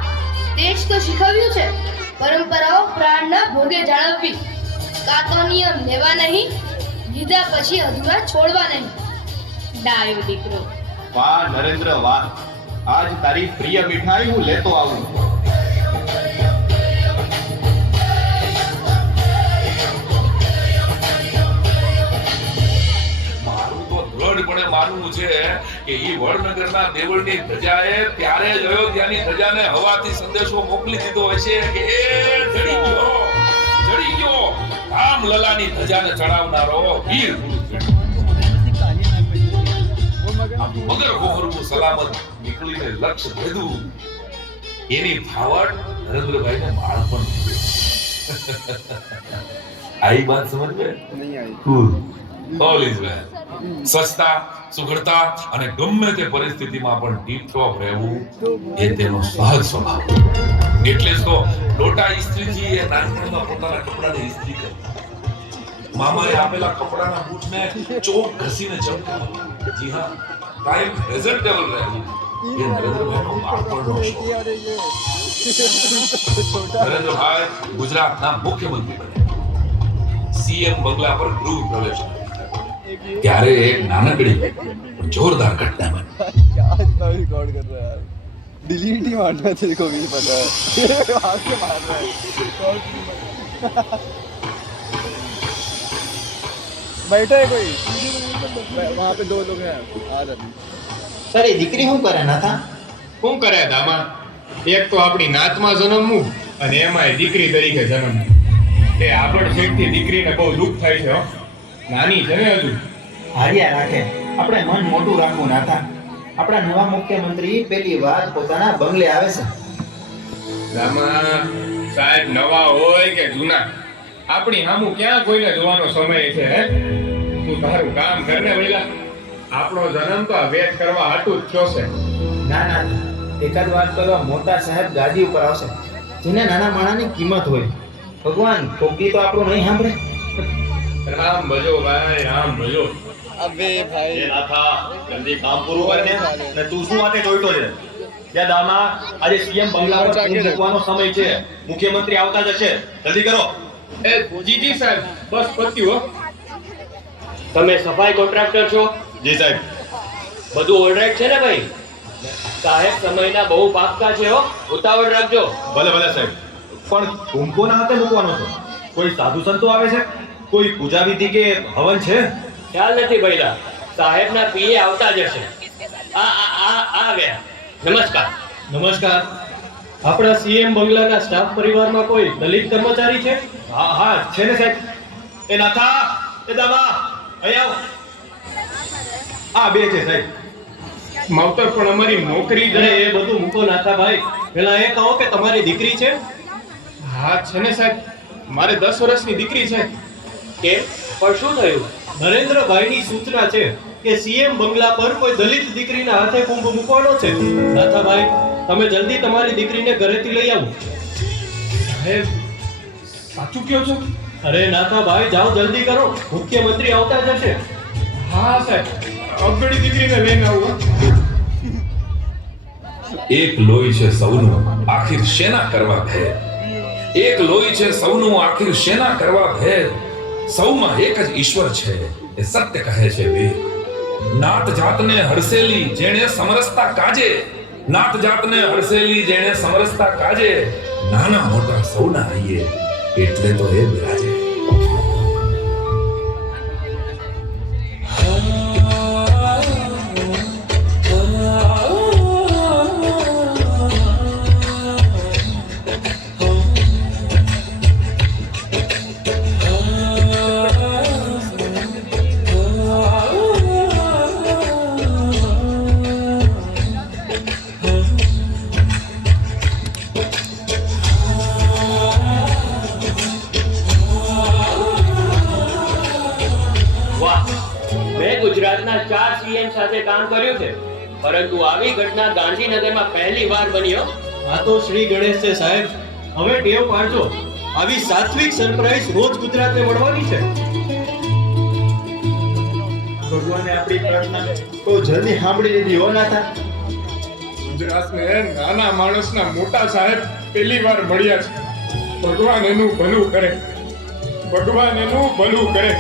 તે જ તો શીખવ્યું છે. પરંપરાઓ પ્રાણના ભોગે જાળવવી. કાં તો નિયમ લેવા નહીં, લીધા પછી અધૂરા છોડવા નહીં. ડાયો દીકરો. વાહ નરેન્દ્ર વાહ, આજ તારી પ્રિય મીઠાઈ હું લેતો આવું. મારું તો દ્રઢપણે માનવું છે કે ઈ વડનગરના દેવળની ધજાએ ત્યારે જ અયોધ્યાની ધજાને હવાથી સંદેશો મોકલી દીધો હશે કે એ જડી ગયો રામલલાની ધજાને ચડાવનારો વીર મગર હોહરવું સલામત નીકળીને લક્ષ્ય ભેદું એની ભાવટ નરેન્દ્રભાઈને બાળપણ આઈ વાત સમજ में All is well. સ્વચ્છતા, સુઘડતા અને ગમે તે પરિસ્થિતિમાં પણ ટીપ ટોપ રહેવું એ તેનો સહજ સ્વભાવ. એટલે જ તો લોટા ઇસ્ત્રીથી એ નાનપણમાં પોતાના કપડાને ઇસ્ત્રી કરતા. મામાએ આપેલા કપડાના બૂટને ચોક ઘસીને ચમકાવતા. જી હા, કાયમ પ્રેઝન્ટેબલ રહેવું એ નરેન્દ્રભાઈનો બાળપણનો શોખ. નરેન્દ્રભાઈ ગુજરાતના મુખ્યમંત્રી બન્યા. સીએમ બંગલા પર ગૃહ પ્રવેશ કર્યો. ત્યારે એક નાનકડી પણ જોરદાર ઘટના બની. रिकॉर्ड कर रहा है यार. डिलीट ही मारना है, तेरे को भी पता है. आग से मार रहा है. बैठा है कोई वहाँ पे, 2 लोग हैं. आ जाते. તારી દીકરી શું કરે નાથા? શું કરે દામા? એક તો આપણી નાતમાં જન્મવું અને એમાંય દીકરી તરીકે જન્મવું. તે આગળ શેઠથી દીકરીને બહુ દુઃખ થાય છે હો. નાની છે ને હજુ. હાર્યા રાખે, આપણે મન મોટું રાખવું નાથા. આપણા નવા મુખ્યમંત્રી પેલી વાત પોતાના બંગલે આવે છે. દામા સાહેબ નવા હોય કે જૂના, આપણી સામું ક્યાં કોઈને જોવાનો સમય છે હે? તું તારું કામ કરને વહેલા. આપણો જન્મ તો આ વેટ કરવા હાટું જ થયો છે. ના ના, એકાદ વાત કરવા મોટા સાહેબ ગાદી ઉપર આવશે, જેને નાના માણાની કિંમત હોય. ભગવાન કોકી તો આપણું નહીં સાંભળે. રામ ભજો ભાઈ, રામ ભજો. अबे भाई નાથા, જલ્દી કામ પૂરું કરને. ને તું શું વાતે જોઈતો છે? યા દામા, આજે સીએમ બંગલા પર ફૂલ મૂકવાનો સમય છે. મુખ્યમંત્રી આવતા જ હશે, જલ્દી કરો. એ જીજી સાહેબ, બસ પત્યું હો. તમે સફાઈ કોન્ટ્રાક્ટર છો? જી સાહેબ. બધું ઓલરાઈટ છે ને ભાઈ? સાહેબ સમયના બહુ પાક્કા છે હો, ઉતાવળ રાખજો. ભલે ભલે સાહેબ. પણ કુંભકોના હાથે મૂકવાનો છે? કોઈ સાધુ સંતો આવે છે? કોઈ પૂજા વિધિ કે હવન છે? ખ્યાલ નથી ભઈલા, સાહેબના પીએ આવતા જ હશે. આ ગયા. નમસ્કાર. નમસ્કાર. આપણા સીએમ બંગલાના સ્ટાફ પરિવારમાં કોઈ દલિત કર્મચારી છે? હા હા છે ને સાહેબ. એ નાથા, એ દામા, અહીં આવો. આ બે છે સાહેબ. માવતર પણ અમારી નોકરી અરે એ બધું મૂકો નાથા ભાઈ, પેલા એ કહો કે તમારી દીકરી છે? હા છે ને સાહેબ, મારે 10 વર્ષની દીકરી છે. કેમ, પણ શું થયું? નરેન્દ્રભાઈની સૂચના છે કે સીએમ બંગલા પર કોઈ દલિત દીકરીના હાથે કુંભ મૂકવાનો છે. નાથાભાઈ, તમે જલ્દી તમારી દીકરીને ઘરેથી લઈ આવો. સાહેબ સાચું કહો છો? અરે નાથાભાઈ, જાઓ જલ્દી કરો, મુખ્યમંત્રી આવતા જ હશે. હા સાહેબ, અગડી દીકરીને લઈને આવું. એક લોહી છે સૌનું, આખિર શેના કરવા ભેદ? એક લોહી છે સૌનું, આખિર શેના કરવા ભેદ? સૌમાં એક જ ઈશ્વર છે, એ સત્ય કહે છે વેદ. નાત જાતને હડસેલી જેણે સમરસતા કાજે, નાત જાતને હડસેલી જેણે સમરસતા કાજે, નાના મોટા સૌના હૈયે એટલે તો એ બિરાજે. સીએમ સાથે કામ કર્યું છે, પરંતુ આવી ઘટના ગાંધીનગરમાં પહેલી વાર બની હો. આ તો શ્રી ગણેશ છે સાહેબ, હવે ટેવ પાડજો. આવી સાત્વિક સરપ્રાઈઝ રોજ ગુજરાતને મળવાની છે. ભગવાને આપણી પ્રાર્થના તો જલ્દી સાંભળી લીધી હો નાથા. ગુજરાતને નાના માણસના મોટા સાહેબ પહેલી વાર મળ્યા છે. ભગવાન એનું ભલું કરે, ભગવાન એનું ભલું કરે.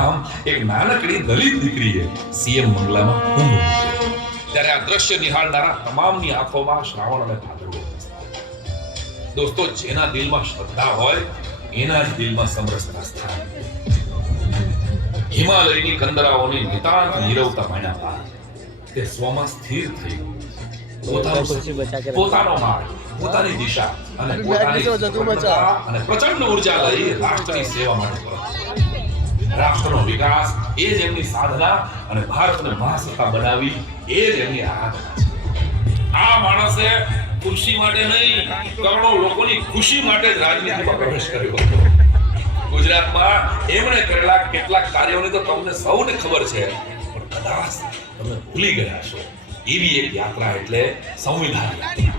આમ એક નાનકડી દલિત દીકરીએ સીએમ બંગલામાં કુંભ મૂક્યો. ત્યારે આ દ્રશ્ય નિહાળનારા તમામની આંખોમાં શ્રાવણ અને ભાદરવો. દોસ્તો, જેના દિલમાં શ્રદ્ધા હોય એના જ દિલમાં સમરસતા સ્થાન. હિમાલયની કંદરાઓની નિતાંત નીરવતા માણ્યા બાદ તે સ્વમાં સ્થિર થઈ પોતાનો માર્ગ, પોતાની દિશા અને પોતાની અને પ્રચંડ ઉર્જા લઈ રાષ્ટ્રની સેવા માટે પરત. રાષ્ટ્રનો વિકાસ એ જ એમની સાધના અને ભારતને મહાસત્તા બનાવી એ જ એમની આરાધના છે. આ માણસે ખુરશી માટે નહીં, કરોડો લોકોની ખુશી માટે જ રાજનીતિમાં પ્રવેશ કર્યો હતો. ગુજરાતમાં એમણે કરેલા કેટલાક કાર્યોની તો તમને સૌને ખબર છે, પણ કદાચ તમે ભૂલી ગયા છો. એવી એક યાત્રા એટલે સંવિધાન યાત્રા.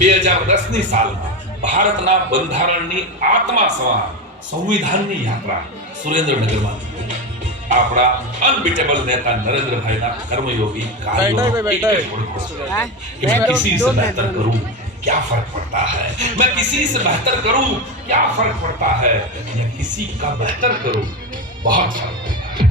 2010ની સાલમાં ભારતના બંધારણની આત્મા સમાન સંવિધાનની યાત્રા સુરેન્દ્રનગરમાં આપણા અનબીટેબલ નેતા નરેન્દ્રભાઈના કર્મયોગી કાર્યો कि मैं किसी से बेहतर करूं क्या फर्क पड़ता है, मैं किसी से बेहतर करूं क्या फर्क पड़ता है, या किसी का बेहतर करूं बहुत फर्क पड़ता है.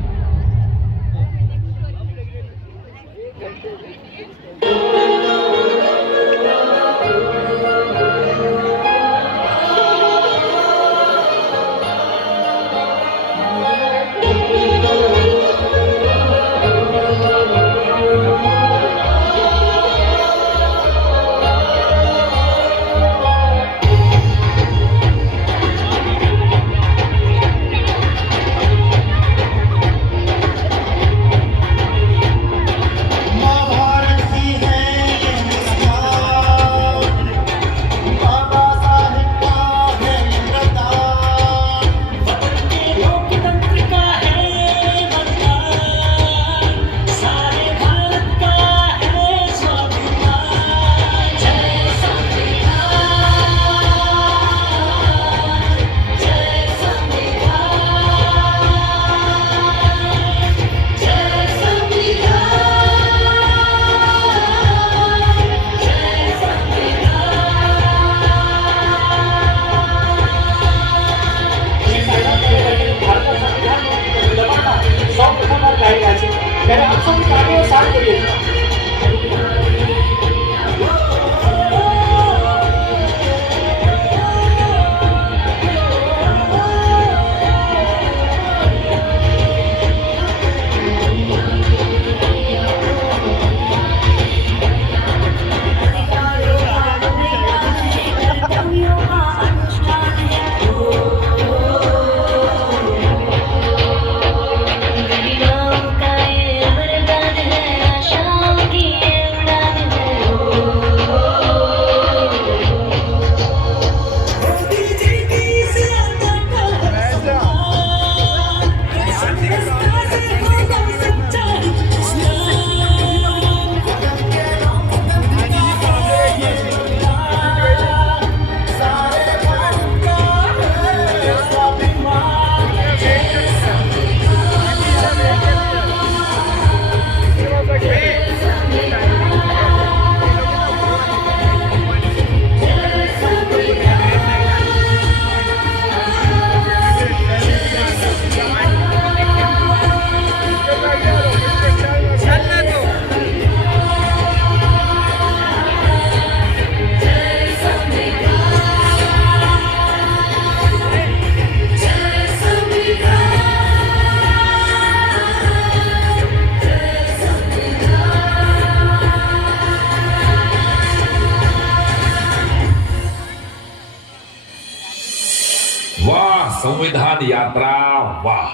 સંવિધાન યાત્રા, વાહ!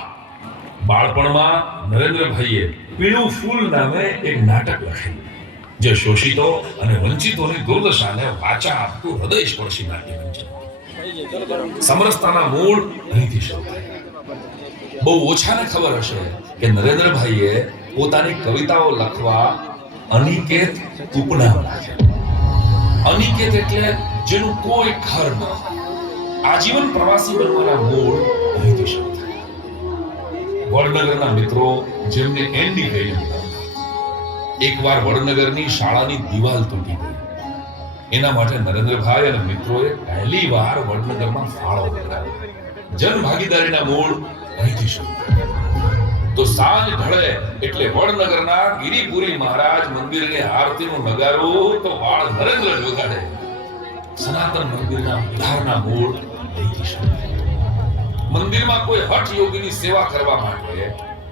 બાળપણમાં નરેન્દ્રભાઈએ પીળું ફૂલ નામે એક નાટક લખ્યું, જે શોષિતો અને વંચિતોની દુર્દશાને વાચા આપતું હૃદયસ્પર્શી નાટ્ય બન્યું. સમરસતાના મૂળ અહીંથી શરૂ થયા. બહુ ઓછાને ખબર હશે કે નરેન્દ્રભાઈએ પોતાની કવિતાઓ લખવા અનિકેત ઉપનામ રાખ્યું. અનિકેત એટલે જેનું કોઈ ઘર ન હોય. આજીવન પ્રવાસી બનવાના મૂળ અહીંથી શરૂ થયા. વડનગરના મિત્રો જેમને એન્ડી કહીને બોલાવતા. એકવાર વડનગરની શાળાની દિવાલ તૂટી ગઈ. એના માટે નરેન્દ્રભાઈ અને મિત્રોએ પહેલી વાર વડનગરમાં ફાળો લગાવ્યો. જન ભાગીદારીના મૂળ અહીંથી શરૂ થયા. તો સાંજ ઢળે એટલે વડનગરના ગિરિપુરી મહારાજ મંદિરની આરતીનું નગારું તો વાળ નરેન્દ્ર જોગાડે. સનાતન મંદિરના ઉદ્ધારના મૂળ અહીંથી શરૂ થયા. મંદિરમાં કોઈ હઠ યોગીની સેવા કરવા માટે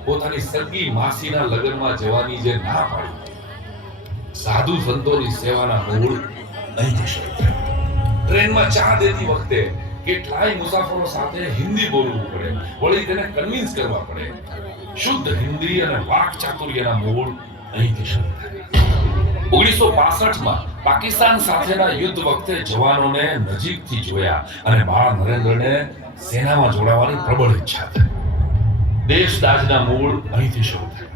પોતાની સગી માસીના લગ્નમાં જવાની જે ના પાડી, સાધુ સંતોની સેવાના મૂળ અહીંથી શરૂ થયા. ટ્રેનમાં ચા દેતી વખતે કેટલાય મુસાફરો સાથે હિન્દી બોલવું પડે, વળી તેને કન્વિન્સ કરવા પડે. શુદ્ધ હિન્દી અને વાક ચાતુર્યના મૂળ અહીંથી શરૂ થયા. 1965માં પાકિસ્તાન સાથેના યુદ્ધ વખતે જવાનોને નજીકથી જોયા અને બાળ નરેન્દ્રને સેનામાં જોડાવાની પ્રબળ ઈચ્છા થઈ. દેશદાજના મૂળ અહીંથી શરૂ થયા.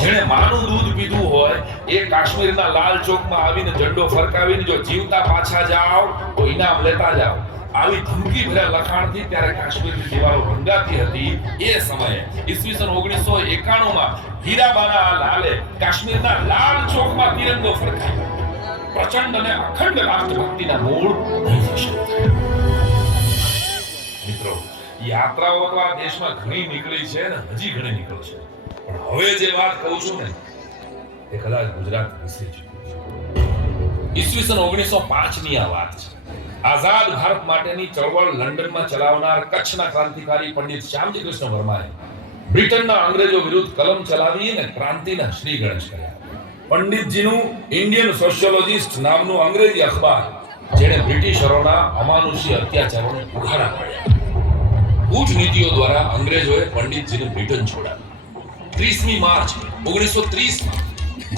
જેણે માનું દૂધ પીધું હોય એ કાશ્મીરના લાલ ચોકમાં આવીને ઝંડો ફરકાવીને જો જીવતા પાછા જાઓ તો ઇનામ લેતા જાઓ, આવી ધમકી ભર્યા લખાણથી ત્યારે કાશ્મીરની દિવાલો રંગાતી હતી. એ સમયે ઈસવીસન 1991માં હીરાબાના લાલે કાશ્મીરના લાલ ચોકમાં તિરંગો ફરકાવ્યો. પ્રચંડ અને અખંડ રાષ્ટ્રભક્તિના મૂળ અહીંથી શરૂ થયા. મિત્રો, યાત્રાઓ તો આ દેશમાં ઘણી નીકળી છે અને હજી ઘણી નીકળશે, પણ હવે જે વાત કહું છું ને એ કદાચ ગુજરાત વિશે છે. ઈસવીસન 1905ની આ વાત છે. આઝાદ ભારત માટેની ચળવળ લંડનમાં ચલાવનાર કચ્છના ક્રાંતિકારી પંડિત શ્યામજી કૃષ્ણ વર્માએ બ્રિટનના અંગ્રેજો વિરુદ્ધ કલમ ચલાવી અને ક્રાંતિના શ્રી ગણેશ કર્યા. પંડિતજીનું ઇન્ડિયન સોશિયોલોજિસ્ટ નામનું અંગ્રેજી અખબાર, જેણે બ્રિટિશરોના અમાનુષી અત્યાચારોને ઉઘાડા પાડ્યા. કૂટનીતિઓ દ્વારા અંગ્રેજોએ પંડિતજીને બ્રિટન છોડાવ્યું. 30મી માર્ચ 1930માં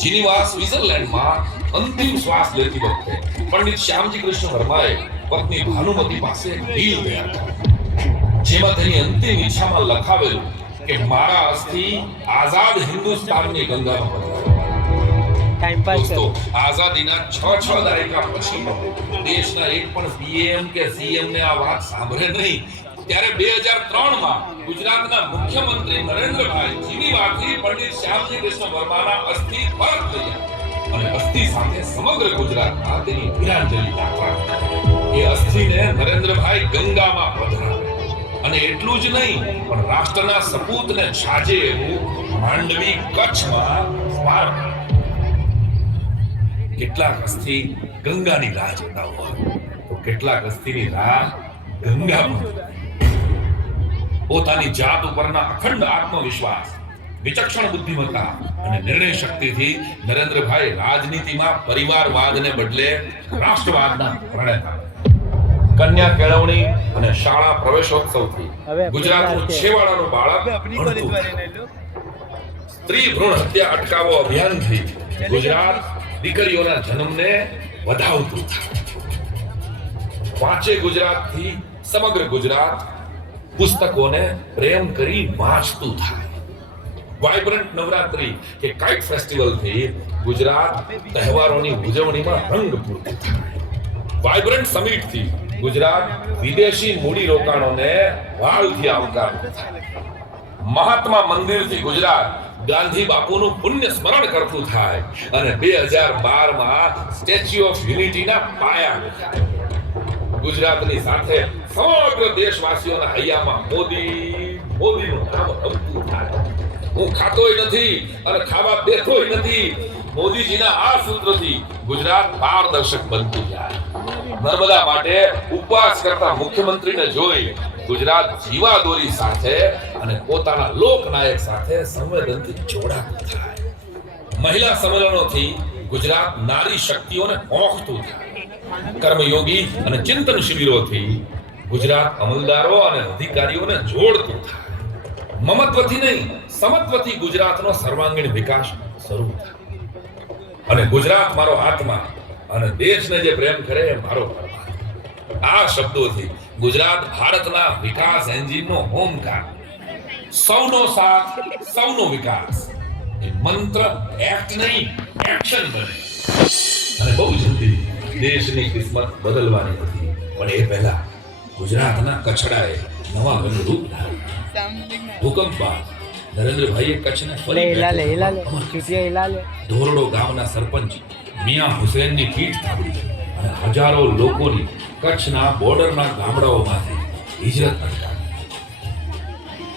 જીનીવા સ્વિટ્ઝરલેન્ડમાં અંતિમ શ્વાસ લેતી વખતે પંડિત શ્યામજી કૃષ્ણ વર્માએ પત્ની ભાનુમતી પાસે એક ડીલ તૈયાર કરી, જેમાં તેની અંતિમ ઈચ્છામાં લખાવેલું કે મારા અસ્થિ આઝાદ હિન્દુસ્તાનની ગંગામાં પધરાવો. દોસ્તો, આઝાદીના 6 દાયકા પછી દેશના એક પણ પીએમ કે સીએમ ને આ વાત સાંભળે નહીં. ત્યારે 2003માં ગુજરાતના મુખ્યમંત્રી નરેન્દ્રભાઈ જીનીવાથી પંડિત શ્યામજી કૃષ્ણ વર્માના અસ્થિ પરત લઈ અને અસ્થિ સાથે સમગ્ર ગુજરાતમાં તેની વીરાંજલિ દાખવા. એ અસ્થિને નરેન્દ્રભાઈ ગંગામાં પધરાવે અને એટલું જ નહીં, પણ રાષ્ટ્રના સપૂતને છાજે એવું માંડવી કચ્છમાં સ્મારક. કેટલાક અસ્થિ ગંગાની રાહ જોતા હોય તો કેટલાક અસ્થિની રાહ ગંગા પર. પોતાની જાત ઉપરના અખંડ આત્મવિશ્વાસ, વિચક્ષણ બુદ્ધિમત્તા અને નિર્ણય શક્તિથી નરેન્દ્રભાઈ રાજનીતિમાં પરિવારવાદને બદલે રાષ્ટ્રવાદના પ્રણેતા. કન્યા કેળવણી અને શાળા પ્રવેશોત્સવથી ગુજરાતનું છેવાડાનું બાળક ભણતું થયું. સ્ત્રી ભ્રૂણ હત્યા અટકાવો અભિયાનથી ગુજરાત દીકરીઓના જન્મને વધાવતું થયું. વાંચે ગુજરાતથી સમગ્ર ગુજરાત પુસ્તકોને પ્રેમ કરી વાંચતું થાય. વાઇબ્રન્ટ નવરાત્રી કે કાઇટ ફેસ્ટિવલથી ગુજરાત તહેવારોની ઉજવણીમાં રંગ પૂરતું થાય. વાઇબ્રન્ટ સમિટથી ગુજરાત વિદેશી મૂડી રોકાણોને વાળથી આવકારતું થાય. મહાત્મા મંદિરથી ગુજરાત ગાંધી બાપુનું પુણ્ય સ્મરણ કરતું થાય અને 2012માં સ્ટેચ્યુ ઓફ યુનિટીના પાયા મૂકાય. ગુજરાતની સાથે સમગ્ર દેશવાસીઓના હૈયામાં મોદીનું નામ રમતું થાય. હું ખાતોય નથી અને ખાવા દેતોય નથી. મોદીજીના આ સૂત્રથી ગુજરાત પારદર્શક બનતું જાય. નર્મદા માટે ઉપવાસ કરતા મુખ્યમંત્રીને જોઈ ગુજરાત જીવાદોરી સાથે અને પોતાના લોકનાયક સાથે સંવેદનથી જોડાતું થાય. મહિલા સંમેલનોથી ગુજરાત નારી શક્તિઓને પોંખતું થાય. કર્મયોગી અને ચિંતન શિબિરોથી ગુજરાત અમલદારો અને અધિકારીઓને જોડતું થાય. મમત્વથી નહીં સમત્વથી ગુજરાતનો સર્વાંગીણ વિકાસ શરૂ થાય. અને ગુજરાત મારો આત્મા અને દેશને જે પ્રેમ કરે એ મારો પરમાત્મા. આ શબ્દોથી ગુજરાત ભારતના વિકાસ એન્જિનનો હોમકાર, સૌનો સાથ સૌનો વિકાસ એ મંત્ર એક્ટ નહીં એક્શન બને. અને બહુ જલ્દી દેશની કિસ્મત બદલવાની હતી, પણ એ પહેલા ગુજરાતના કચડાએ નવા રૂપ ધાર્યું. ભૂકંપ બાદ નરેન્દ્રભાઈએ કચ્છને ફરી ધોરડો ગામના સરપંચ મિયા હુસેનની પીઠ થાબડી અને હજારો લોકોની કચ્છના બોર્ડરના ગામડાઓમાંથી હિજરત અટકાવી.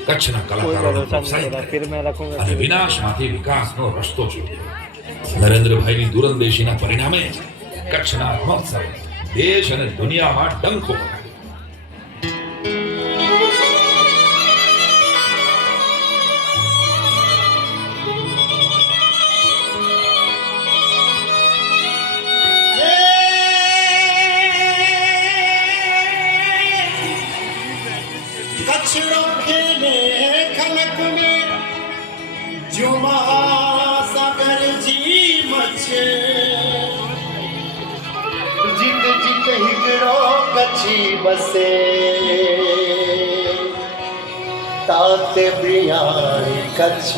કચ્છના કલાકારોને પ્રોત્સાહિત કર્યા અને વિનાશમાંથી વિકાસનો રસ્તો શોધ્યો. નરેન્દ્રભાઈની દૂરંદેશીના પરિણામે કચ્છના રણોત્સવે દેશ અને દુનિયામાં ડંકો પકડ્યો. कचड़ों खेले खलक में जो महासागर जी मचे जित जित हिकड़ो कच्छी बसे ताते बियाणी कच्छ